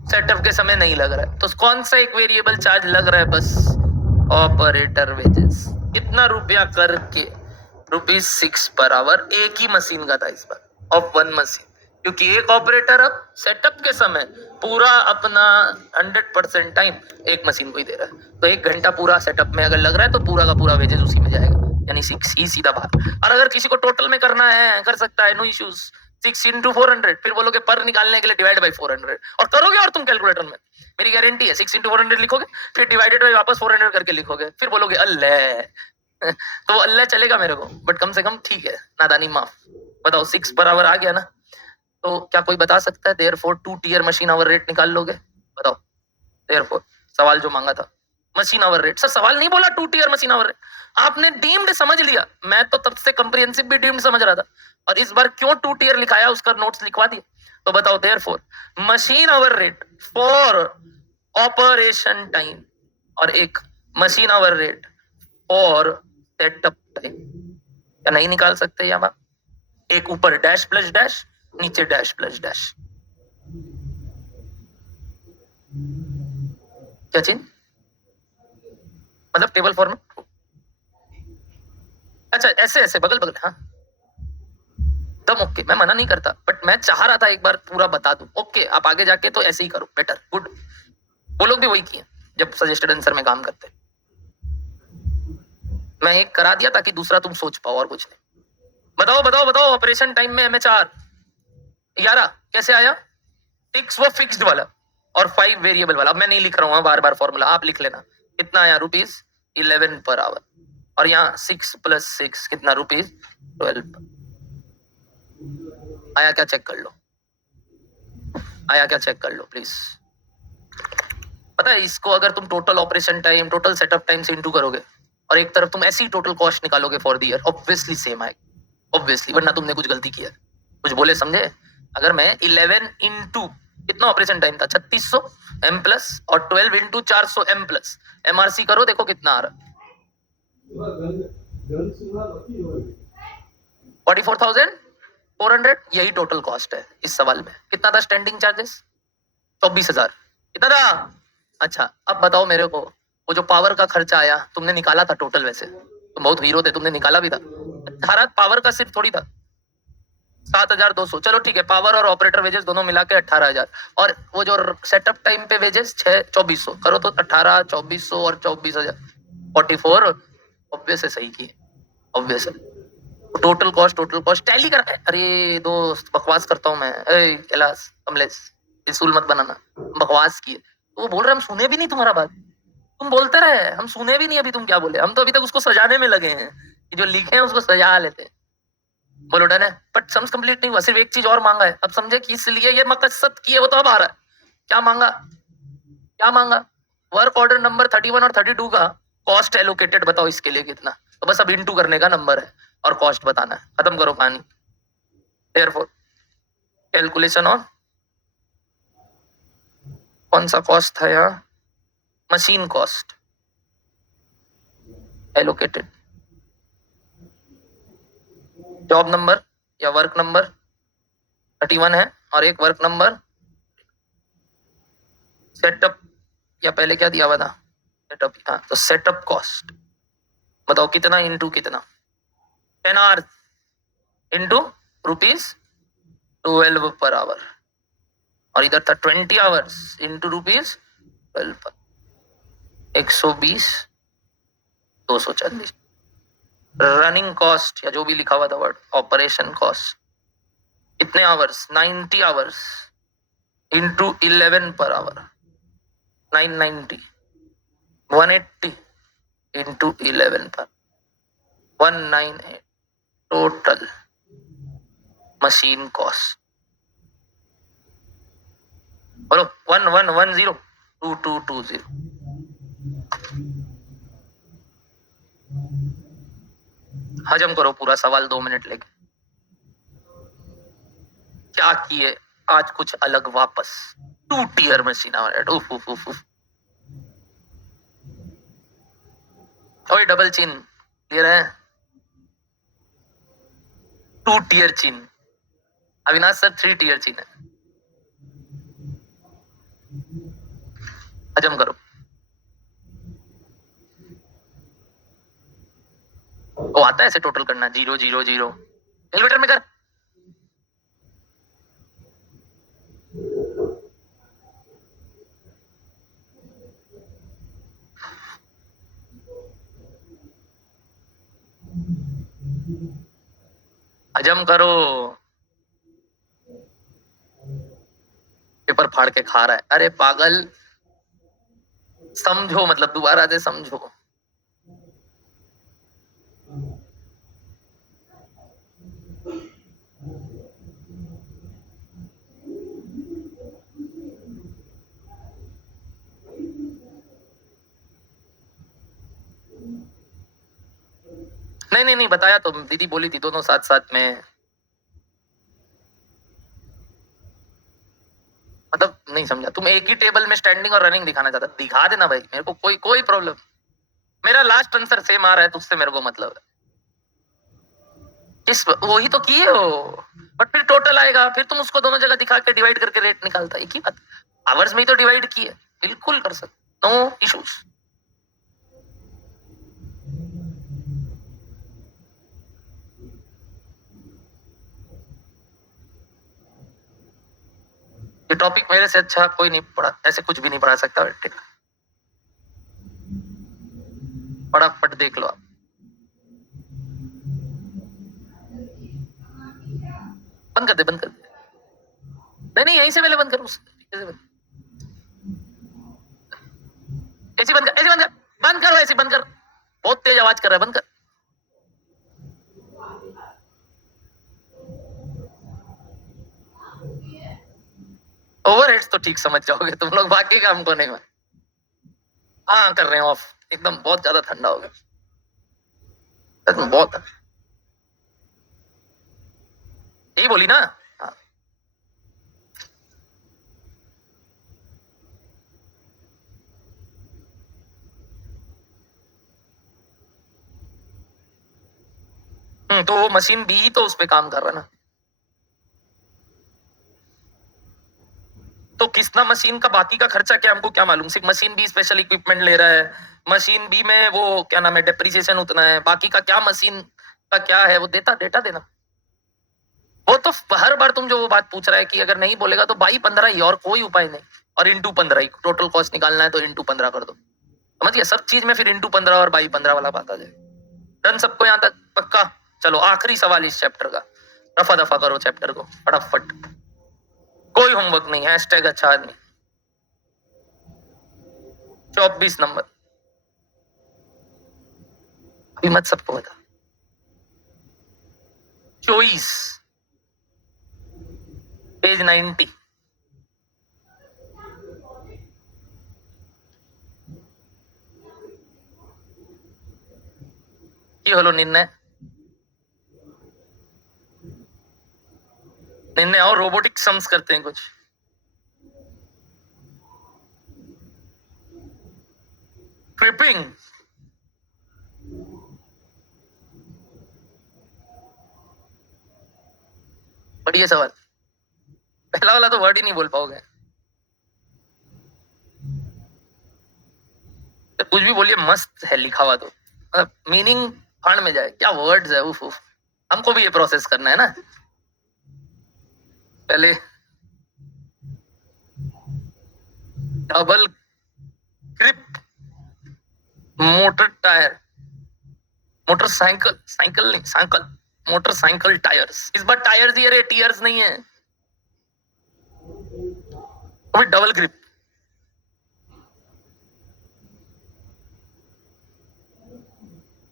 सेटअप के समय नहीं लग रहा है, तो कौन सा एक वेरिएबल चार्ज लग रहा है? Bus operator wages. कितना रुपया करके? ₹6 पर आवर। एक ही मशीन का था इस बार, ऑफ वन मशीन, क्योंकि एक ऑपरेटर अब सेटअप के समय पूरा अपना 100% टाइम एक मशीन को ही दे रहा है। तो 1 घंटा पूरा सेटअप में अगर लग रहा है तो पूरा का पूरा वेजेस उसी में जाएगा, यानी 6 ही सीधा बाहर। और अगर किसी को टोटल में करना है, कर सकता है, नो इश्यूज। 6 इंटू 400, फिर बोलोगे पर निकालने के लिए डिवाइड बाई 400, और करोगे। और तुम कैलकुलेटर में, मेरी गारंटी है, 6 इंटू 400 लिखोगे, फिर डिवाइडेड बाई वापस 400 करके लिखोगे, फिर बोलोगे अल्लाह। तो अल्लाह चलेगा मेरे को, बट कम से कम ठीक है, नादानी माफ। बताओ 6 पर आवर आ गया ना? तो क्या कोई बता सकता है therefore 2 tier machine hour rate निकाल लोगे? बताओ। देयरफॉर सवाल जो मांगा था मशीन आवर रेट, सर सवाल नहीं बोला 2 टियर मशीन आवर रेट, आपने डीम्ड समझ लिया। मैं तो तब से कंप्रिहेंसिव भी डीम्ड समझ रहा था, और इस बार क्यों 2 टियर लिखाया उसका नोट्स लिखवा दिया। तो बताओ therefore machine hour rate for operation time और एक machine hour rate for setup time, क्या नहीं निकाल सकते यहाँ? एक ऊपर डैश प्लस डैश, नीचे डैश प्लस डैश। क्या चीज? मतलब टेबल फॉर्मेट? अच्छा, ऐसे ऐसे बगल बगल, हाँ दम ओके, मैं मना नहीं करता, बट मैं चाह रहा था एक बार पूरा बता दूं। ओके, आप आगे जाके तो ऐसे ही करो, बेटर, गुड। वो लोग भी वही किए जब सजेस्टेड आंसर में काम करते। मैं एक करा दिया ताकि दूसरा तुम सोच पाओ, और कुछ नहीं। बताओ बताओ बताओ, ऑपरेशन टाइम में MHR 11 कैसे आया? 6 वो फिक्स्ड वाला और 5 वेरिएबल वाला। अब मैं नहीं लिख रहा हूँ बार बार फॉर्मूला, आप लिख लेना। कितना आया? ₹11 पर आवर। और यहाँ 6 + 6 कितना? ₹12 आया क्या? चेक कर लो, आया क्या? चेक कर लो प्लीज। पता है इसको अगर तुम total operation time, total setup time से इंटू करोगे और एक तरफ तुम ऐसी टोटल कॉस्ट निकालोगे for the year, obviously same आएगा, ऑब्वियसली, वरना तुमने कुछ गलती किया, कुछ बोले समझे। अगर मैं 11 इंटू कितना ऑपरेशन टाइम था? 3600 M प्लस, और 12 इंटू 400 M प्लस, MRC करो, देखो कितना आ रहा। 44,400, यही टोटल कॉस्ट है इस सवाल में। कितना था स्टैंडिंग चार्जेस? 24,000। कितना था? अच्छा, अब बताओ मेरे को, वो जो पावर का खर्चा आया तुमने निकाला था टोटल, वैसे तुम बहुत हीरो थे, तुमने निकाला भी था। 18 पावर का सिर्फ थोड़ी था, 7,200। चलो ठीक है, पावर और ऑपरेटर वेजेस दोनों मिला के 18,000, और वो जो सेटअप टाइम पे वेजेस 2400 करो तो 18, 2400 और 24,000, 44। ऑब्वियस है, सही की, ऑब्वियस है। टोटल कॉस्ट टैली कर। अरे दोस्त, बकवास करता हूँ मैं। कैलाश, कमलेश, इसूल मत बनाना, बकवास की है। तो वो बोल रहे हम सुने भी नहीं तुम्हारा बात, तुम बोलते रहे, हम सुने भी नहीं अभी तुम क्या बोले। हम तो अभी तक उसको सजाने में लगे हैं कि जो लिखे हैं उसको सजा लेते हैं। बोलो डन है, बट सम्स कंप्लीट नहीं हुआ, सिर्फ एक चीज और मांगा है। अब समझे कि इसलिए ये मकसद की है, वो तो अब आ रहा है। क्या मांगा? क्या मांगा? वर्क ऑर्डर नंबर 31 और 32 का कॉस्ट एलोकेटेड बताओ इसके लिए कितना। तो बस अब इंटू करने का नंबर है और कॉस्ट बताना है, खत्म करो कहानी। देयरफॉर कैलकुलेशन ऑफ कौन सा कॉस्ट था यहाँ? Machine cost allocated, job number या वर्क नंबर 31 है, और एक वर्क नंबर सेटअप, या पहले क्या दिया हुआ था? सेटअप। हाँ, तो सेटअप कॉस्ट बताओ कितना इंटू कितना? 10 आवर्स इंटू ₹12 पर आवर, और इधर था 20 आवर्स इंटू ₹12 पर 120 240। रनिंग कॉस्ट या जो भी लिखा हुआ था वर्ड, ऑपरेशन कॉस्ट कितने hours, 90 hours into 11 per hour 990, 180 into 11 पर 198 टोटल मशीन कॉस्ट। बोलो 1110 2220। हजम करो पूरा सवाल 2 मिनट लेके। क्या किए आज कुछ अलग वापस, 2 टियर मशीन आवर, उफ उफ उफ उफ। ओए डबल चिन क्लियर है, 2 टियर चिन। अविनाश सर 3 टियर चिन है। हजम करो। वो आता है ऐसे टोटल करना, 0 0 0 कैलकुलेटर में कर। हजम करो। पेपर फाड़ के खा रहा है, अरे पागल समझो, मतलब दोबारा से समझो। नहीं नहीं नहीं बताया तो, दीदी बोली थी दोनों साथ साथ में, मतलब नहीं समझा तुम। एक ही टेबल में स्टैंडिंग और रनिंग दिखाना चाहता, दिखा देना भाई, मेरे को कोई प्रॉब्लम। मेरा लास्ट आंसर सेम आ रहा है, तुझसे मेरे को मतलब है। इस वही तो किए हो, बट फिर टोटल आएगा, फिर तुम उसको दोनों जगह दिखा के डिवाइड करके रेट निकालता। एक ही बात, आवर्स में ही तो डिवाइड किए, बिल्कुल कर सकते, नो इश्यूज। ये टॉपिक मेरे से अच्छा कोई नहीं पढ़ा, ऐसे कुछ भी नहीं पढ़ा सकता बेटे। फटाफट देख लो आप। बंद कर दे, बंद कर दे। नहीं नहीं यहीं से पहले बंद करो, ऐसी बंद कर, ऐसी बंद कर, बंद करो, ऐसी बंद कर, बहुत तेज आवाज कर रहा है, बंद कर। ओवरहेड्स तो ठीक समझ जाओगे तुम लोग, बाकी काम को नहीं। हाँ कर रहे हैं ऑफ, एकदम बहुत ज्यादा ठंडा हो गया, बहुत यही बोली ना। हाँ। तो वो मशीन बी ही तो उस पे काम कर रहा है ना। तो किसना मशीन का बाकी का खर्चा क्या, हमको क्या मालूम। सिर्फ मशीन बी स्पेशल इक्विपमेंट ले रहा है, मशीन बी में वो क्या नाम है, डेप्रिसिएशन उतना है, बाकी का क्या मशीन का क्या है वो देता, डेटा देना। वो तो हर बार तुम जो वो बात पूछ रहा है कि अगर नहीं बोलेगा तो बाई 15 ही, और कोई उपाय नहीं। और इंटू 15 ही, टोटल कॉस्ट निकालना है तो इंटू 15 कर दो, समझ गया। सब चीज में फिर इंटू 15 और बाई 15 वाला बात आ जाए। डन सबको यहाँ तक पक्का। चलो आखिरी सवाल इस चैप्टर का, रफा दफा करो चैप्टर को फटाफट, कोई होमवर्क नहीं है, हैशटैग अच्छा आदमी। 24 नंबर, अभी मत सबको बता। 24 पेज 90। কি হলো निर्णय, निर्णय और रोबोटिक सम्स करते हैं कुछ। क्रिपिंग, बढ़िया सवाल। पहला वाला तो वर्ड ही नहीं बोल पाओगे, तो कुछ भी बोलिए मस्त है लिखा हुआ, तो मतलब मीनिंग फाड़ में जाए, क्या वर्ड्स है, उफ उफ। हमको भी ये प्रोसेस करना है ना। पहले double grip motor tyre, motorcycle, cycle नहीं, साइकिल, मोटरसाइकिल टायर्स। इस बार टायर्स ही है रे, टीयर्स नहीं है। अभी डबल ग्रिप।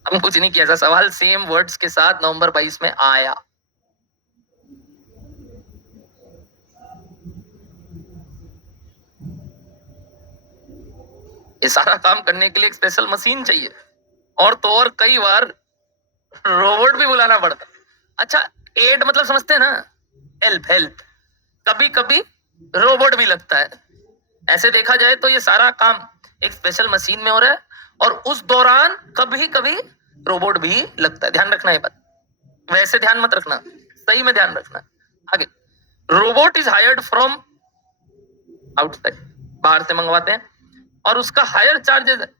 हम कुछ नहीं किया, ऐसा सवाल सेम वर्ड्स के साथ नवंबर 22 में आया। ये सारा काम करने के लिए एक स्पेशल मशीन चाहिए, और तो और कई बार रोबोट भी बुलाना पड़ता। अच्छा, एड मतलब समझते हैं ना, हेल्प, हेल्प। कभी कभी रोबोट भी लगता है। ऐसे देखा जाए तो ये सारा काम एक स्पेशल मशीन में हो रहा है, और उस दौरान कभी कभी रोबोट भी लगता है। ध्यान रखना ये बात, वैसे ध्यान मत रखना, सही में ध्यान रखना। आगे, robot is hired from outside, बाहर से मंगवाते हैं, और उसका हायर चार्जेस है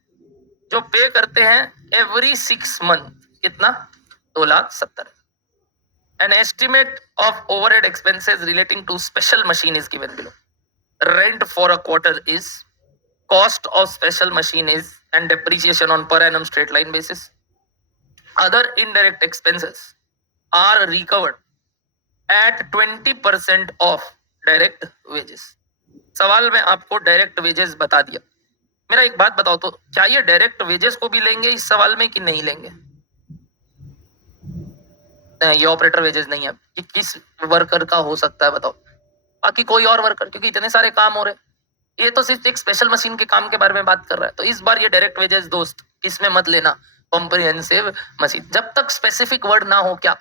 जो पे करते हैं एवरी 6 मंथ। कितना? 2,70,000। An estimate of overhead expenses relating to special machine is given below. Rent for a quarter is, cost of special machine is, and depreciation on per annum straight line basis. Other indirect expenses are recovered at 20% of direct wages. सवाल में आपको direct wages बता दिया। मेरा एक बात बताओ तो, क्या ये डायरेक्ट वेजेस को भी लेंगे इस सवाल में कि नहीं लेंगे? ये ऑपरेटर वेजेस नहीं है, कि किस वर्कर का हो सकता है बताओ? बाकी कोई और वर्कर, क्योंकि इतने सारे काम हो रहे, ये तो सिर्फ एक स्पेशल मशीन के काम के बारे में बात कर रहा है। तो इस बार ये डायरेक्ट वेजेस दोस्त इसमें मत लेना, कॉम्प्रिहेंसिव मशीन। जब तक स्पेसिफिक वर्ड ना हो क्या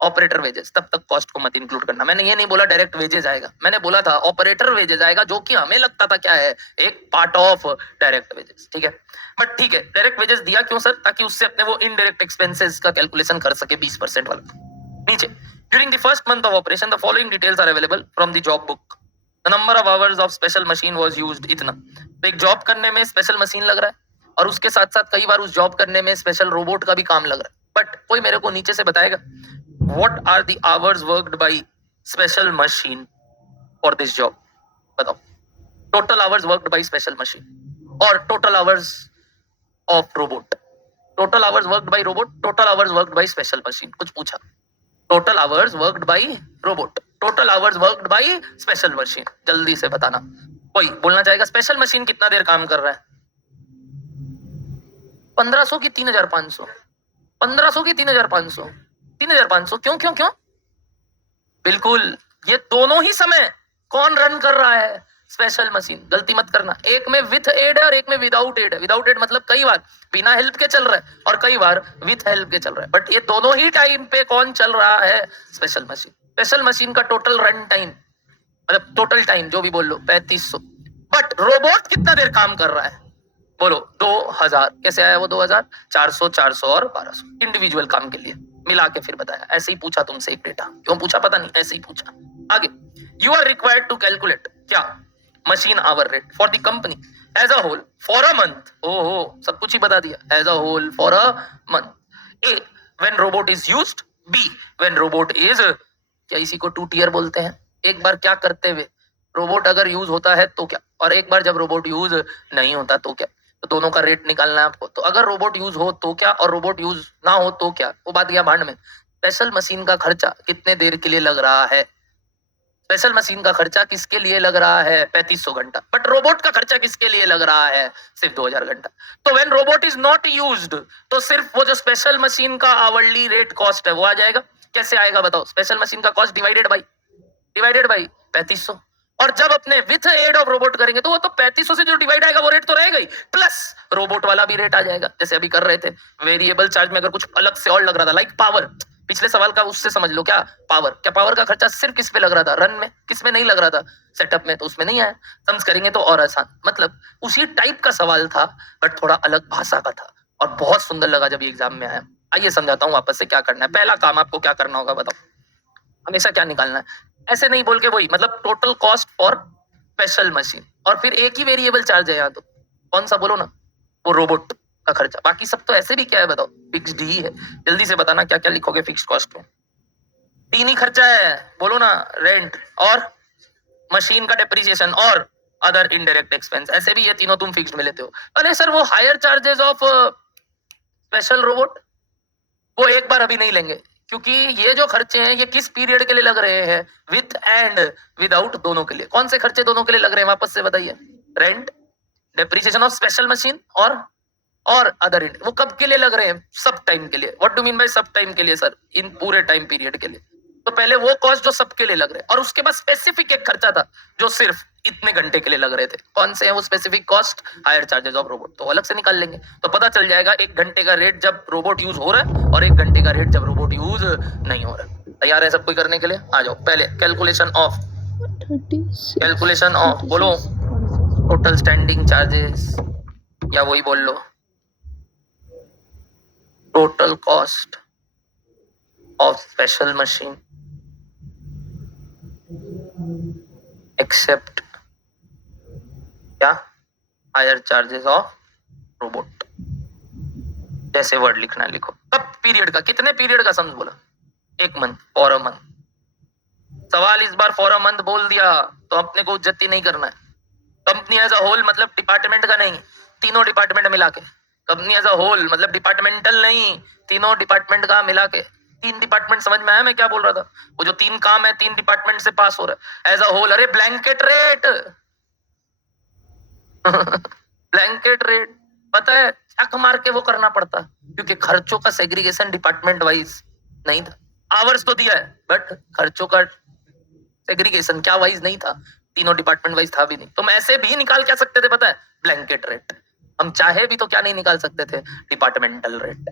ऑपरेटर वेजेस, तब तक कॉस्ट को मत इंक्लूड करना। मैंने ये नहीं बोला डायरेक्ट वेजेस आएगा, मैंने बोला था ऑपरेटर वेजेस आएगा, जो कि हमें लगता था क्या है, एक पार्ट ऑफ डायरेक्ट वेजेस। ठीक है, बट ठीक है, डायरेक्ट वेजेस दिया क्यों सर? ताकि उससे अपने वो इनडायरेक्ट एक्सपेंसेस का कैलकुलेशन कर सके 20% वाला। नीचे, during the first month of operation the following details are available from the job book. The number of hours of special machine was used, इतना। तो एक जॉब करने में स्पेशल मशीन लग रहा है, और उसके साथ साथ कई बार उस जॉब करने में स्पेशल रोबोट का भी काम लग रहा है। बट कोई मेरे को नीचे से बताएगा what are the hours worked by special machine for this job? बताओ, total hours worked by special machine और total hours of robot, total hours worked by robot, total hours worked by special machine। कुछ पूछा, total hours worked by robot, total hours worked by special machine, जल्दी से बताना। कोई बोलना चाहेगा special machine कितना देर काम कर रहा है? 1500 की 3,500, 1500 की 3,500, 3,500। क्यों क्यों क्यों? बिल्कुल, ये दोनों ही समय कौन रन कर रहा है? Special machine. गलती मत करना, एक में विथ एड है और एक में विदाउट एड है। विदाउट एड मतलब कई बार बिना हेल्प के चल रहा है, और कई बार विथ हेल्प के चल रहा है, बट ये दोनों ही टाइम पे कौन चल रहा है? Special machine. स्पेशल मशीन का टोटल रन टाइम, मतलब टोटल टाइम जो भी बोल लो, 3500। बट रोबोट कितना देर काम कर रहा है? बोलो 2000। कैसे आया वो 2000? 400, 400 और 1200 इंडिविजुअल काम के लिए मिला के फिर बताया। ऐसे ही पूछा तुमसे एक डेटा, क्यों पूछा पता नहीं, ऐसे ही पूछा। आगे, you are required to calculate क्या? Machine hour rate for the company as a whole for a month. ओहो, सब कुछ ही बता दिया। As a whole for a month. A, when robot is used. B, when robot is, क्या इसी को 2 टियर बोलते हैं? एक बार क्या करते हुए रोबोट अगर यूज होता है तो क्या, और एक बार जब रोबोट यूज नहीं होता तो क्या। तो दोनों का रेट निकालना है आपको। तो अगर रोबोट यूज हो तो क्या, और रोबोट यूज ना हो तो क्या, वो बात गया भांड में। स्पेशल मशीन का खर्चा कितने देर के लिए लग रहा है? स्पेशल मशीन का खर्चा किसके लिए लग रहा है? 3500 घंटा। बट रोबोट का खर्चा किसके लिए लग रहा है? सिर्फ 2000 घंटा। तो when robot is not used, तो सिर्फ वो जो स्पेशल मशीन का आवरली रेट कॉस्ट है वो आ जाएगा। कैसे आएगा बताओ? स्पेशल मशीन का कॉस्ट डिवाइडेड बाई 3500। और जब अपने विथ एड ऑफ रोबोट करेंगे तो वो तो 3500 से जो डिवाइड आएगा वो रेट तो रहेगा ही, प्लस रोबोट वाला भी रेट आ जाएगा। जैसे अभी कर रहे थे वेरिएबल चार्ज में, अगर कुछ अलग से और लग रहा था, लाइक पावर, पिछले सवाल का उससे समझ लो। क्या पावर? क्या पावर का खर्चा सिर्फ किस पे लग रहा था? रन में। किस में नहीं लग रहा था? सेटअप में। तो उसमें नहीं आया। सम्स करेंगे तो और आसान, मतलब उसी टाइप का सवाल था बट थोड़ा अलग भाषा का था, और बहुत सुंदर लगा जब ये एग्जाम में आया। आइए समझाता हूँ वापस से क्या करना है। पहला काम आपको क्या करना होगा बताओ? हमेशा क्या निकालना है? ऐसे नहीं बोल के वही, मतलब total cost for special machine, और फिर एक ही वेरिएबल चार्ज है यहाँ। तो कौन सा बोलो ना? वो रोबोट का खर्चा। बाकी सब तो ऐसे भी क्या है बताओ? फिक्स्ड ही है। जल्दी से बताना क्या क्या लिखोगे फिक्स्ड कॉस्ट में? तीन ही खर्चा है, बोलो ना, रेंट और मशीन का डेप्रिसिएशन और अदर इनडायरेक्ट एक्सपेंस। ऐसे भी ये तीनों तुम फिक्स्ड में लेते हो। अरे सर वो higher charges of special robot वो एक बार अभी नहीं लेंगे, क्योंकि ये जो खर्चे हैं ये किस पीरियड के लिए लग रहे हैं, विथ एंड विदाउट दोनों के लिए। कौन से खर्चे दोनों के लिए लग रहे हैं वापस से बताइए? Rent, depreciation of special machine और अदर। वो कब के लिए लग रहे हैं? सब टाइम के लिए। व्हाट डू मीन बाय सब टाइम के लिए सर? इन पूरे टाइम पीरियड के लिए। तो पहले वो कॉस्ट जो सबके लिए लग रहे हैं, और उसके बाद स्पेसिफिक एक खर्चा था जो सिर्फ इतने घंटे के लिए लग रहे थे। कौन से हैं वो specific cost? Higher charges of robot. तो अलग से निकाल लेंगे तो पता चल जाएगा एक घंटे का रेट जब रोबोट यूज हो रहा है और एक घंटे का रेट जब रोबोट यूज नहीं हो रहा है। तैयार है सब कोई करने के लिए? आ जाओ। पहले कैलकुलेशन ऑफ बोलो, टोटल स्टैंडिंग चार्जेस, या वही बोल लो total cost of special machine except क्या हायर चार्जेस ऑफ रोबोट। जैसे वर्ड लिखना है लिखो। कब पीरियड का, कितने पीरियड का समझ बोला? एक मंथ, फॉर अ मंथ। सवाल इस बार फॉर अ मंथ बोल दिया तो अपने को इज्जती नहीं करना है। कंपनी एज अ होल मतलब डिपार्टमेंट का नहीं, तीनों डिपार्टमेंट मिला के। कंपनी एज अ होल मतलब डिपार्टमेंटल नहीं, तीनों डिपार्टमेंट का मिला के। तीन डिपार्टमेंट समझ में आया मैं क्या बोल रहा था? वो जो तीन काम है तीन डिपार्टमेंट से पास हो रहा है एज अ होल। अरे ब्लैंकेट रेट ब्लैंकेट रेट पता है, चक मार के वो करना पड़ता क्योंकि खर्चों का सेग्रीगेशन डिपार्टमेंट वाइज नहीं था। आवर्स तो दिया है बट खर्चों का सेग्रीगेशन क्या वाइज नहीं था, तीनों डिपार्टमेंट वाइज था भी नहीं। तुम ऐसे भी निकाल क्या सकते थे पता है? Blanket rate. हम चाहे भी तो क्या नहीं निकाल सकते थे? Departmental rate.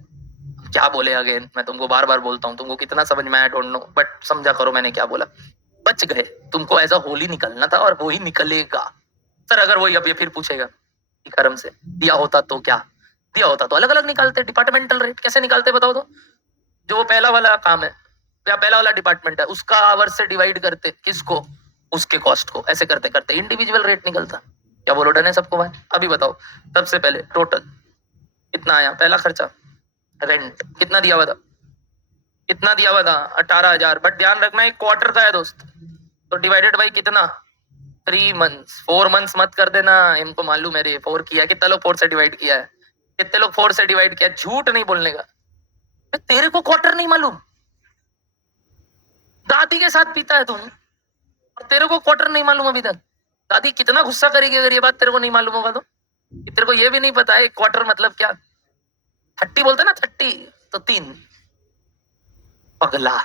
क्या बोले अगेन, मैं तुमको बार बार बोलता हूँ, तुमको कितना समझ में आया डोंट नो, बट समझा करो मैंने क्या बोला। बच गए, तुमको एज अ होल ही निकलना था और वो ही निकलेगा। सर अगर वही अब ये फिर पूछेगा कि कर्म से दिया होता तो क्या, दिया होता तो अलग अलग निकालते। डिपार्टमेंटल रेट कैसे निकालते बताओ तो? जो वो पहला वाला काम है या पहला वाला डिपार्टमेंट है उसका आवर से डिवाइड करते, किसको? उसके कॉस्ट को। ऐसे करते करते इंडिविजुअल रेट निकलता। क्या बोलो, डन है सबको बात? अभी बताओ। सबसे पहले टोटल कितना आया? पहला खर्चा रेंट कितना दिया हुआ था? कितना दिया हुआ था? 18,000। बट ध्यान रखना एक क्वार्टर का है दोस्त, तो डिवाइडेड बाई कितना? 3 मंथ्स। 4 मंथ्स मत कर देना, इनको मालूम है रे 4 किया है। कितने लोग 4 से डिवाइड किया है? कितने लोग 4 से डिवाइड किया? झूठ नहीं बोलने का। तेरे को क्वार्टर नहीं मालूम? दादी के साथ पीता है तुम और तेरे को क्वार्टर नहीं मालूम अभी तक? दादी कितना गुस्सा करेगी अगर ये बात तेरे को नहीं मालूम होगा तो। तेरे को ये भी नहीं पता है क्वार्टर मतलब क्या? 30 बोलते ना, 30 तो 3। पगला।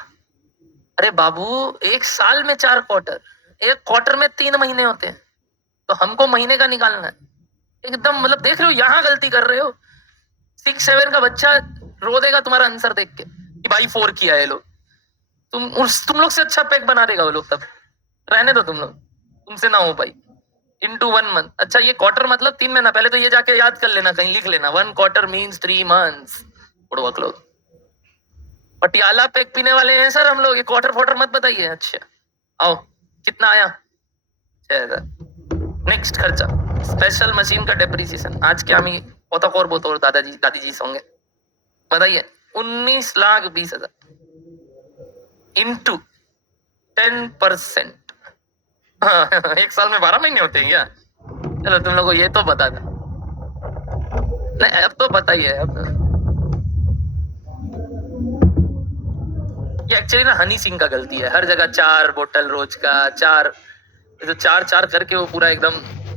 अरे बाबू, एक साल में 4 क्वार्टर, एक क्वार्टर में 3 महीने होते हैं, तो हमको महीने का निकालना है एकदम। मतलब देख रहे हो यहाँ गलती कर रहे हो। 6-7 का बच्चा रो देगा तुम्हारा आंसर देख के कि भाई 4 किया है लोग। तुम लोग से अच्छा पैक बना देगा वो लोग तब। रहने दो तुम लोग, तुमसे ना हो भाई। Into 1 month. अच्छा ये क्वार्टर मतलब 3 महीना। पहले तो ये जाके याद कर लेना, कहीं लिख लेना। 1 क्वार्टर मीन्स 3 मंथ्स। उड़वक लोग पटियाला पैक पीने वाले हैं सर हम लोग, ये क्वार्टर फोर्टर मत बताइए। अच्छा आओ, कितना आया? 6,000। नेक्स्ट खर्चा स्पेशल मशीन का डेप्रिसिएशन। आज क्या मी पोता और बोलते और दादाजी दादी जी होंगे बताइए। 19,20,000 इंटू 10%। एक साल में 12 महीने होते हैं क्या? चलो तुम लोग को ये तो बता था, नहीं अब तो पता ही है। अब ये एक्चुअली ना हनी सिंह का गलती है, हर जगह 4 बोतल रोज का 4, तो 4 करके वो पूरा एकदम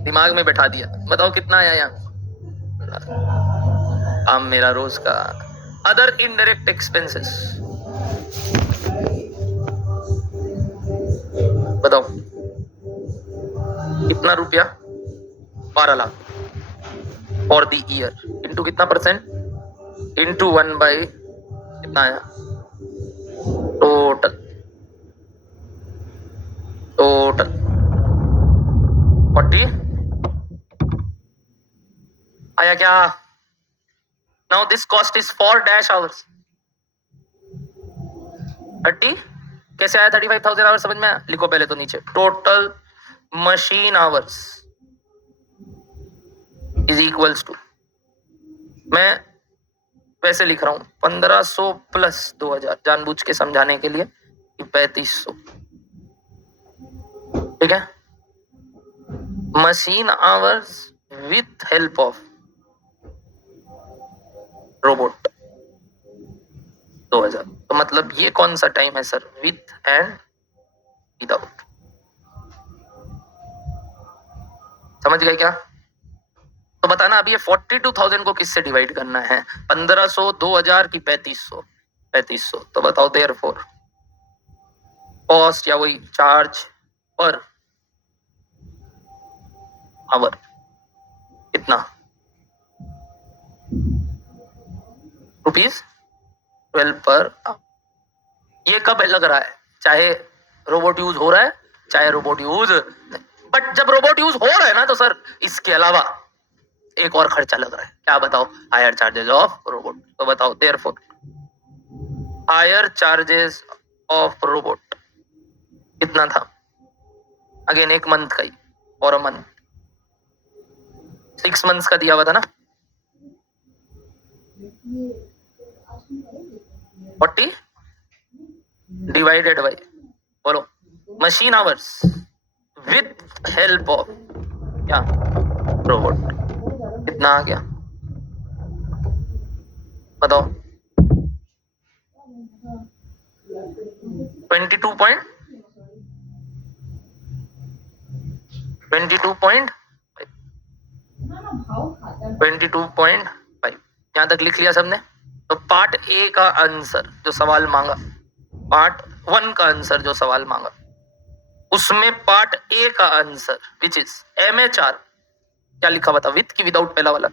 दिमाग में बैठा दिया। बताओ कितना आया यहाँ? काम मेरा रोज का अदर इनडायरेक्ट एक्सपेंसेस बताओ कितना रुपया? 12 lakh for the year. Into कितना परसेंट? इंटू 1 बाई कितना आया? टोटल 40 आया क्या? Now this cost is for dash hours 30। कैसे आया 35,000 आवर्स? समझ में आया? लिखो पहले तो नीचे total machine hours is equals to, मैं वैसे लिख रहा हूं 1500 प्लस 2000 जानबूझ के समझाने के लिए कि 3500, ठीक है। Machine hours with help of robot 2000। तो मतलब ये कौन सा टाइम है सर? With and without. समझ गए क्या? तो बताना अभी ये 42,000 को किससे डिवाइड करना है? 1500, 2000 की 3500? 3500। तो बताओ देयरफॉर कॉस्ट या वही चार्ज पर आवर कितना? ₹12 पर आवर। ये कब लग रहा है? चाहे रोबोट यूज हो रहा है चाहे रोबोट यूज, बट जब रोबोट यूज हो रहा है ना तो सर इसके अलावा एक और खर्चा लग रहा है। क्या बताओ? Higher charges of robot. तो बताओ therefore higher charges of robot कितना था? अगेन एक मंथ का ही, और अ मंथ 6 मंथ्स का दिया हुआ था ना। 40 डिवाइडेड बाय, बोलो, machine hours with help of क्या? रोबोट। कितना आ गया बताओ? 22.5 यहां तक लिख लिया सबने? तो पार्ट ए का आंसर जो सवाल मांगा, पार्ट 1 का आंसर जो सवाल मांगा, उसमें पार्ट ए का आंसर विच इज MHR क्या लिखा हुआ था? विथ की विदाउट? पहला वाला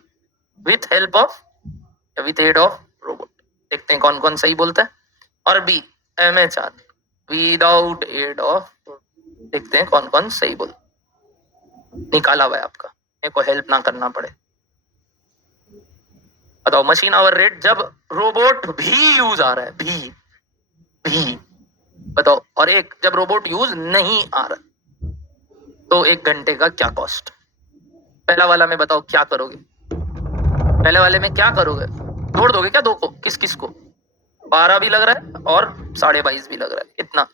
विथ हेल्प ऑफ या विथ एड ऑफ रोबोट। देखते हैं कौन कौन सही बोलता है। और B MHR without aid of. देखते हैं कौन कौन सही बोल। निकाला हुआ है आपका, मेरे को हेल्प ना करना पड़े। बताओ मशीन आवर रेट जब रोबोट भी यूज आ रहा है, भी बताओ, और एक जब रोबोट यूज नहीं आ रहा, तो 1 घंटे का क्या कॉस्ट? पहला वाला में बताओ क्या करोगे? पहले वाले में क्या करोगे? जोड़ दोगे क्या दो को? किस किस को? 12 भी लग रहा है और 22.5 भी लग रहा है। कितना?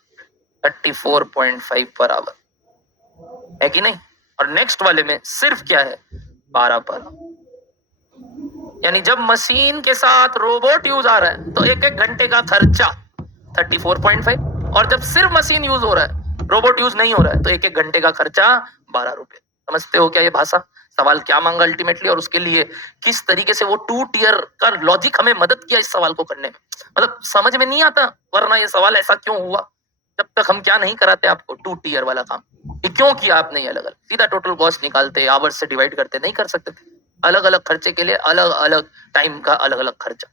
34.5 पर आवर, है कि नहीं? और नेक्स्ट वाले में सिर्फ क्या है? 12 पर। यानी जब मशीन के साथ रोबोट यूज आ रहा है तो 1-1 घंटे का खर्चा 34.5, और जब सिर्फ मशीन यूज हो रहा है, रोबोट यूज नहीं हो रहा है, तो 1-1 घंटे का खर्चा 12 रुपए। समझते हो क्या ये भाषा? सवाल क्या मांगा अल्टीमेटली, और उसके लिए किस तरीके से वो 2 टियर का लॉजिक हमें मदद किया इस सवाल को करने में। मतलब समझ में नहीं आता वरना ये सवाल ऐसा क्यों हुआ, जब तक हम क्या नहीं कराते आपको 2 टियर वाला काम। ये क्यों किया आपने? ये अलग अलग सीधा टोटल कॉस्ट निकालते, आवर्स से डिवाइड करते, नहीं कर सकते थे? अलग अलग खर्चे के लिए अलग अलग टाइम का अलग अलग खर्चा,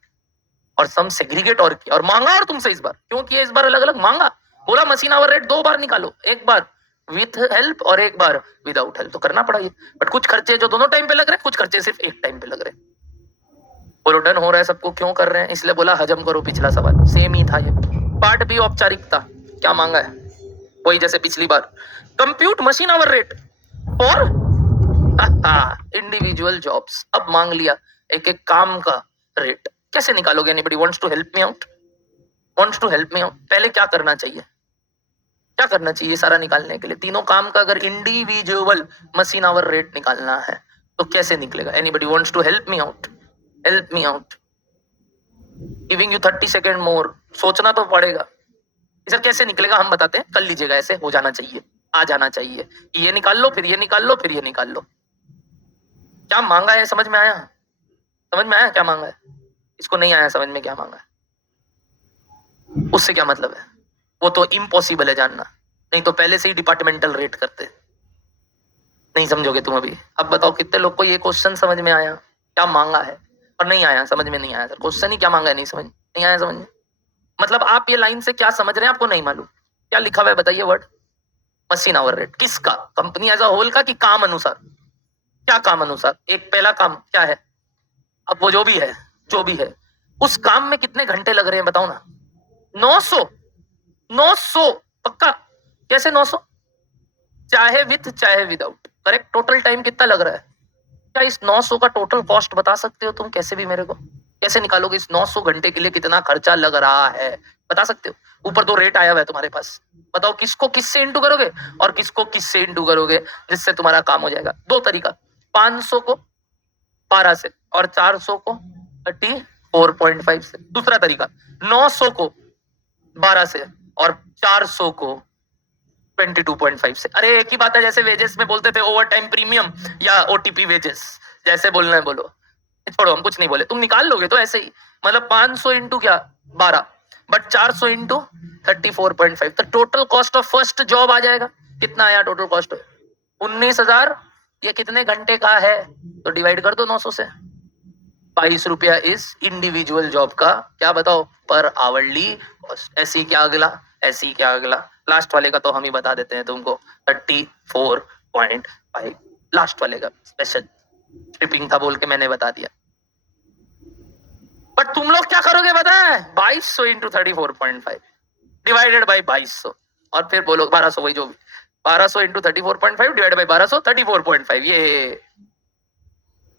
और सम सेग्रीगेट और किया और मांगा। और तुमसे इस बार क्यों किया? इस बार अलग अलग मांगा, बोला मशीन आवर रेट 2 बार निकालो, एक बार विथ हेल्प और एक बार विदाउट हेल्प, तो करना पड़ा ये। बट कुछ खर्चे जो दोनों टाइम पे लग रहे हैं, कुछ खर्चे सिर्फ एक टाइम पे लग रहे हैं। बोलो डन हो रहा है सबको? क्यों कर रहे हैं? इसलिए बोला हजम करो पिछला सवाल, सेम ही था ये। पार्ट बी औपचारिकता, क्या मांगा है? वही जैसे पिछली बार, compute machine hour rate for individual jobs. अब मांग लिया एक एक काम का रेट, कैसे निकालोगे? Anybody wants to help me out? Wants to help me out? पहले क्या करना चाहिए? क्या करना चाहिए सारा निकालने के लिए? तीनों काम का अगर इंडिविजुअल मशीन आवर रेट निकालना है तो कैसे निकलेगा? Anybody wants to help me out? Help me out, giving you 30 second more. सोचना तो पड़ेगा सर कैसे निकलेगा, हम बताते हैं, कर लीजिएगा। ऐसे हो जाना चाहिए, आ जाना चाहिए। ये निकाल लो, फिर ये निकाल लो, फिर ये निकाल लो। क्या मांगा है? समझ में आया? समझ में आया क्या मांगा है? इसको नहीं आया समझ में क्या मांगा है? उससे क्या मतलब है? वो तो इम्पॉसिबल है जानना, नहीं तो पहले से ही डिपार्टमेंटल रेट करते। नहीं समझोगे तुम अभी। अब बताओ कितने लोग को ये क्वेश्चन समझ में आया क्या मांगा है? और नहीं आया, समझ में नहीं आया सर, क्वेश्चन ही क्या मांगा है नहीं समझ नहीं आया समझ में। मतलब आप ये लाइन से क्या समझ रहे हैं आपको नहीं मालूम। क्या लिखा हुआ है बताइए वर्ड? Machine hour rate. किसका? कंपनी एज अ होल का कि काम अनुसार? क्या काम अनुसार? एक पहला काम क्या है? अब वो जो भी है उस काम में कितने घंटे लग रहे हैं बताओ ना? 900 पक्का? कैसे 900? चाहे विथ चाहे विदाउट, करेक्ट। टोटल टाइम कितना लग रहा है? क्या इस 900 का टोटल कॉस्ट बता सकते हो तुम कैसे भी मेरे को? कैसे निकालोगे इस 900 घंटे के लिए कितना खर्चा लग रहा है? बता सकते हो? ऊपर दो रेट आया हुआ है तुम्हारे पास, बताओ किसको किससे इंटू करोगे और किसको किससे इंटू करोगे जिससे तुम्हारा काम हो जाएगा। दो तरीका, 500 को 12 से और 400 को 34.5 से। दूसरा तरीका, 900 को 12 से और 400 को 22.5 से। अरे एक ही बात है, जैसे वेजेस में बोलते थे ओवर टाइम प्रीमियम या ओटीपी वेजेस, जैसे बोलना है बोलो, छोड़ो हम कुछ नहीं बोले, तुम निकाल लोगे तो ऐसे ही, मतलब 500 इंटू क्या 12 बट 400 इंटू 34.5, तो total cost of first job आ जाएगा। कितना आया टोटल कॉस्ट? 19,000। ये कितने घंटे का है तो डिवाइड कर दो 900 से। 22 रुपया इस इंडिविजुअल जॉब का, क्या बताओ, पर आवरली कॉस्ट। ऐसे ही क्या अगला, ऐसे ही क्या अगला, लास्ट वाले का तो हम ही बता देते हैं तुमको, 34.5 लास्ट वाले का स्पेशल शिपिंग था बोल के मैंने बता दिया। बट तुम लोग क्या करोगे पता है? 2200 इंटू 34.5 डिवाइडेड बाई 2200 और फिर बोलो 1200, वही जो भी 1200 इंटू 34.5 डिवाइड बाई 1200 34.5। ये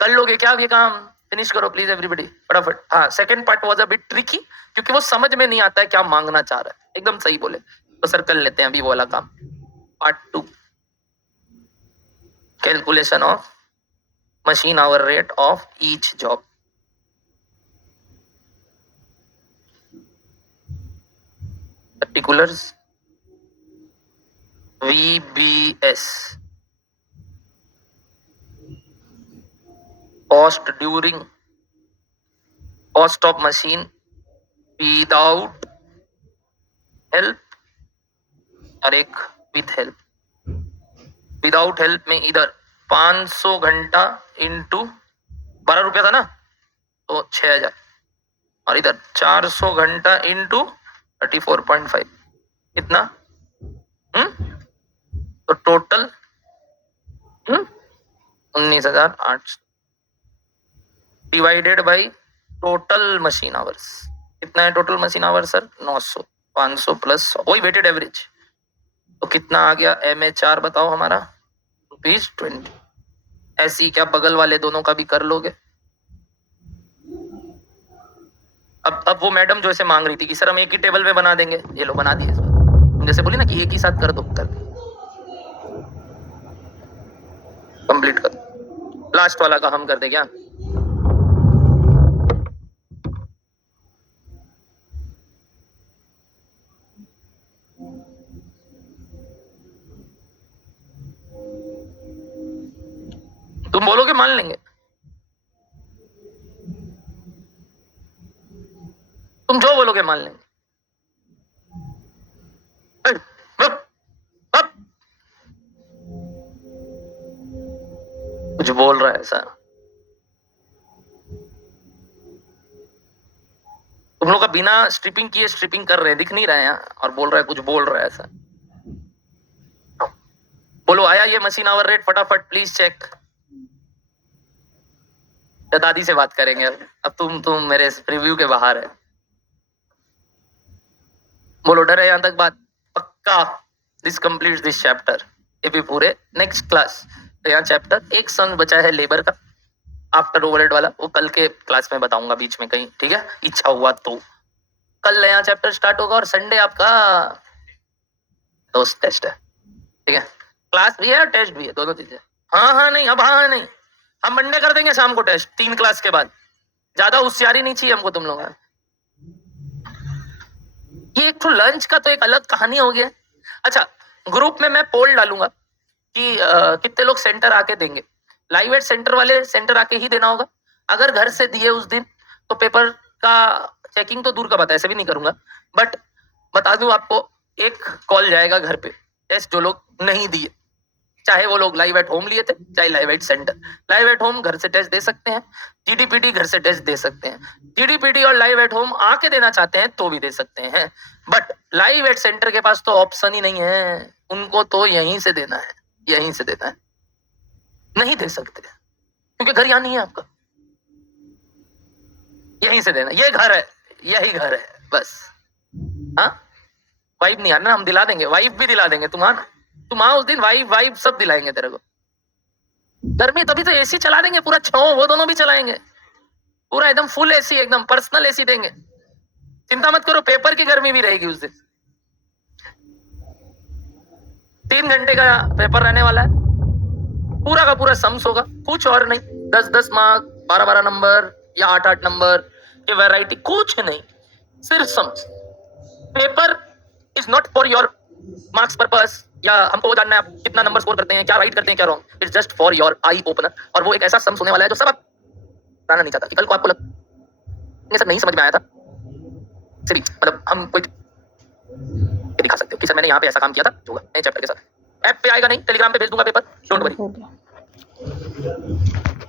कर लोगे क्या ये काम? फिनिश करो प्लीज एवरीबडी फटाफट। हाँ, second part was a bit tricky क्योंकि वो समझ में नहीं आता है क्या मांगना चाह रहा है। एकदम सही बोले, तो सर कर लेते हैं अभी वो वाला काम। Part 2, calculation of machine hour rate of each job. Particulars VBS, cost during, cost of machine without help और एक with help। विदाउट हेल्प में इधर 500 घंटा इंटू 12 रुपया था ना तो 6,000 और इधर 400 घंटा इंटू 34.5 कितना? तो total 19,800 divided by total machine hours. कितना है total machine hours sir? 900। 500 plus 100 वही वेटेड एवरेज, तो कितना आ गया MHR बताओ हमारा? ₹20। ऐसी क्या बगल वाले दोनों का भी कर लोगे? अब वो मैडम जो ऐसे मांग रही थी कि सर हम एक ही टेबल पे बना देंगे, ये लो बना दिए। तुम जैसे बोली ना कि एक ही साथ कर दो, कर दो, कंप्लीट कर दो। लास्ट वाला का हम कर दे क्या? तुम बोलोगे मान लेंगे, तुम जो बोलोगे मान लेंगे। कुछ बोल रहा है ऐसा? तुम लोग का बिना स्ट्रिपिंग किए स्ट्रिपिंग कर रहे हैं, दिख नहीं रहा है यहाँ, और बोल रहा है कुछ बोल रहा है ऐसा। बोलो आया ये मशीन आवर रेट फटाफट प्लीज चेक। दादी से बात करेंगे अब तुम मेरे रिव्यू के बाहर है। बोलो डर है यहाँ तक बात? पक्का दिस कंप्लीट्स दिस चैप्टर। ये भी पूरे नेक्स्ट क्लास। तो यहाँ चैप्टर एक संग बचा है लेबर का, आफ्टर ओवरहेड वाला, वो कल के क्लास में बताऊंगा बीच में कहीं, ठीक है? इच्छा हुआ तो कल नया चैप्टर स्टार्ट होगा और संडे आपका दोस्त टेस्ट है, ठीक है? क्लास भी है और टेस्ट भी है, दोनों चीजें। हाँ नहीं, अब हाँ नहीं, हम मंडे कर देंगे शाम को टेस्ट 3 क्लास के बाद। ज्यादा होशियारी नहीं चाहिए हमको तुम लोग। ये एक तो लंच का तो एक अलग कहानी हो गया। अच्छा, ग्रुप में मैं पोल डालूंगा कि कितने लोग सेंटर आके देंगे। लाइव एट सेंटर वाले सेंटर आके ही देना होगा। अगर घर से दिए उस दिन तो पेपर का चेकिंग तो दूर का बात है, ऐसे भी नहीं करूंगा, बट बता दूं आपको, एक कॉल जाएगा घर पे टेस्ट जो लोग नहीं दिए, चाहे वो लोग लाइव एट होम लिए थे चाहे live at centre. Live at home घर से टेस्ट दे सकते हैं, जीडीपीटी घर से टेस्ट दे सकते हैं, जीडीपीटी और लाइव एट होम आके देना चाहते हैं तो भी दे सकते हैं, बट लाइव एट सेंटर के पास तो ऑप्शन ही नहीं है, उनको तो यहीं से देना है, यहीं से देना है, नहीं दे सकते क्योंकि घर यहाँ नहीं है आपका, यहीं से देना। ये घर है, यही घर है बस। हाँ, वाइफ नहीं आना, हम दिला देंगे, वाइफ भी दिला देंगे, तुम आना, तुम आओ उस दिन, वाइफ सब दिलाएंगे तेरे को। गर्मी तभी तो एसी चला देंगे पूरा 6, वो दोनों भी चलाएंगे, पूरा एकदम फुल एसी, एकदम पर्सनल एसी देंगे। चिंता मत करो, पेपर की गर्मी भी रहेगी उस दिन। 3 घंटे का पेपर रहने वाला है, पूरा का पूरा सम्स होगा, कुछ और नहीं। 10-10 मार्क, 12-12 नंबर या 8-8 नंबर, ये वैरायटी कुछ नहीं, सिर्फ sums. Paper is not for your marks purpose, या हमको वो जानना है आप कितना नंबर स्कोर करते हैं, क्या राइट करते हैं, क्या wrong. It's just for your eye opener. और वो एक ऐसा सम्स होने वाला है जो सब आप बताना नहीं चाहता कि कल को आपको ये सब नहीं समझ में आया था, से भी मतलब हम कोई ये दिखा सकते हो कि सर मैंने यहाँ पे ऐसा काम किया था, जो नए चैप्टर के साथ। ऐप पे आएगा नहीं, टेलीग्राम पे भेज दूंगा पेपर, डोंट वरी। हो गया।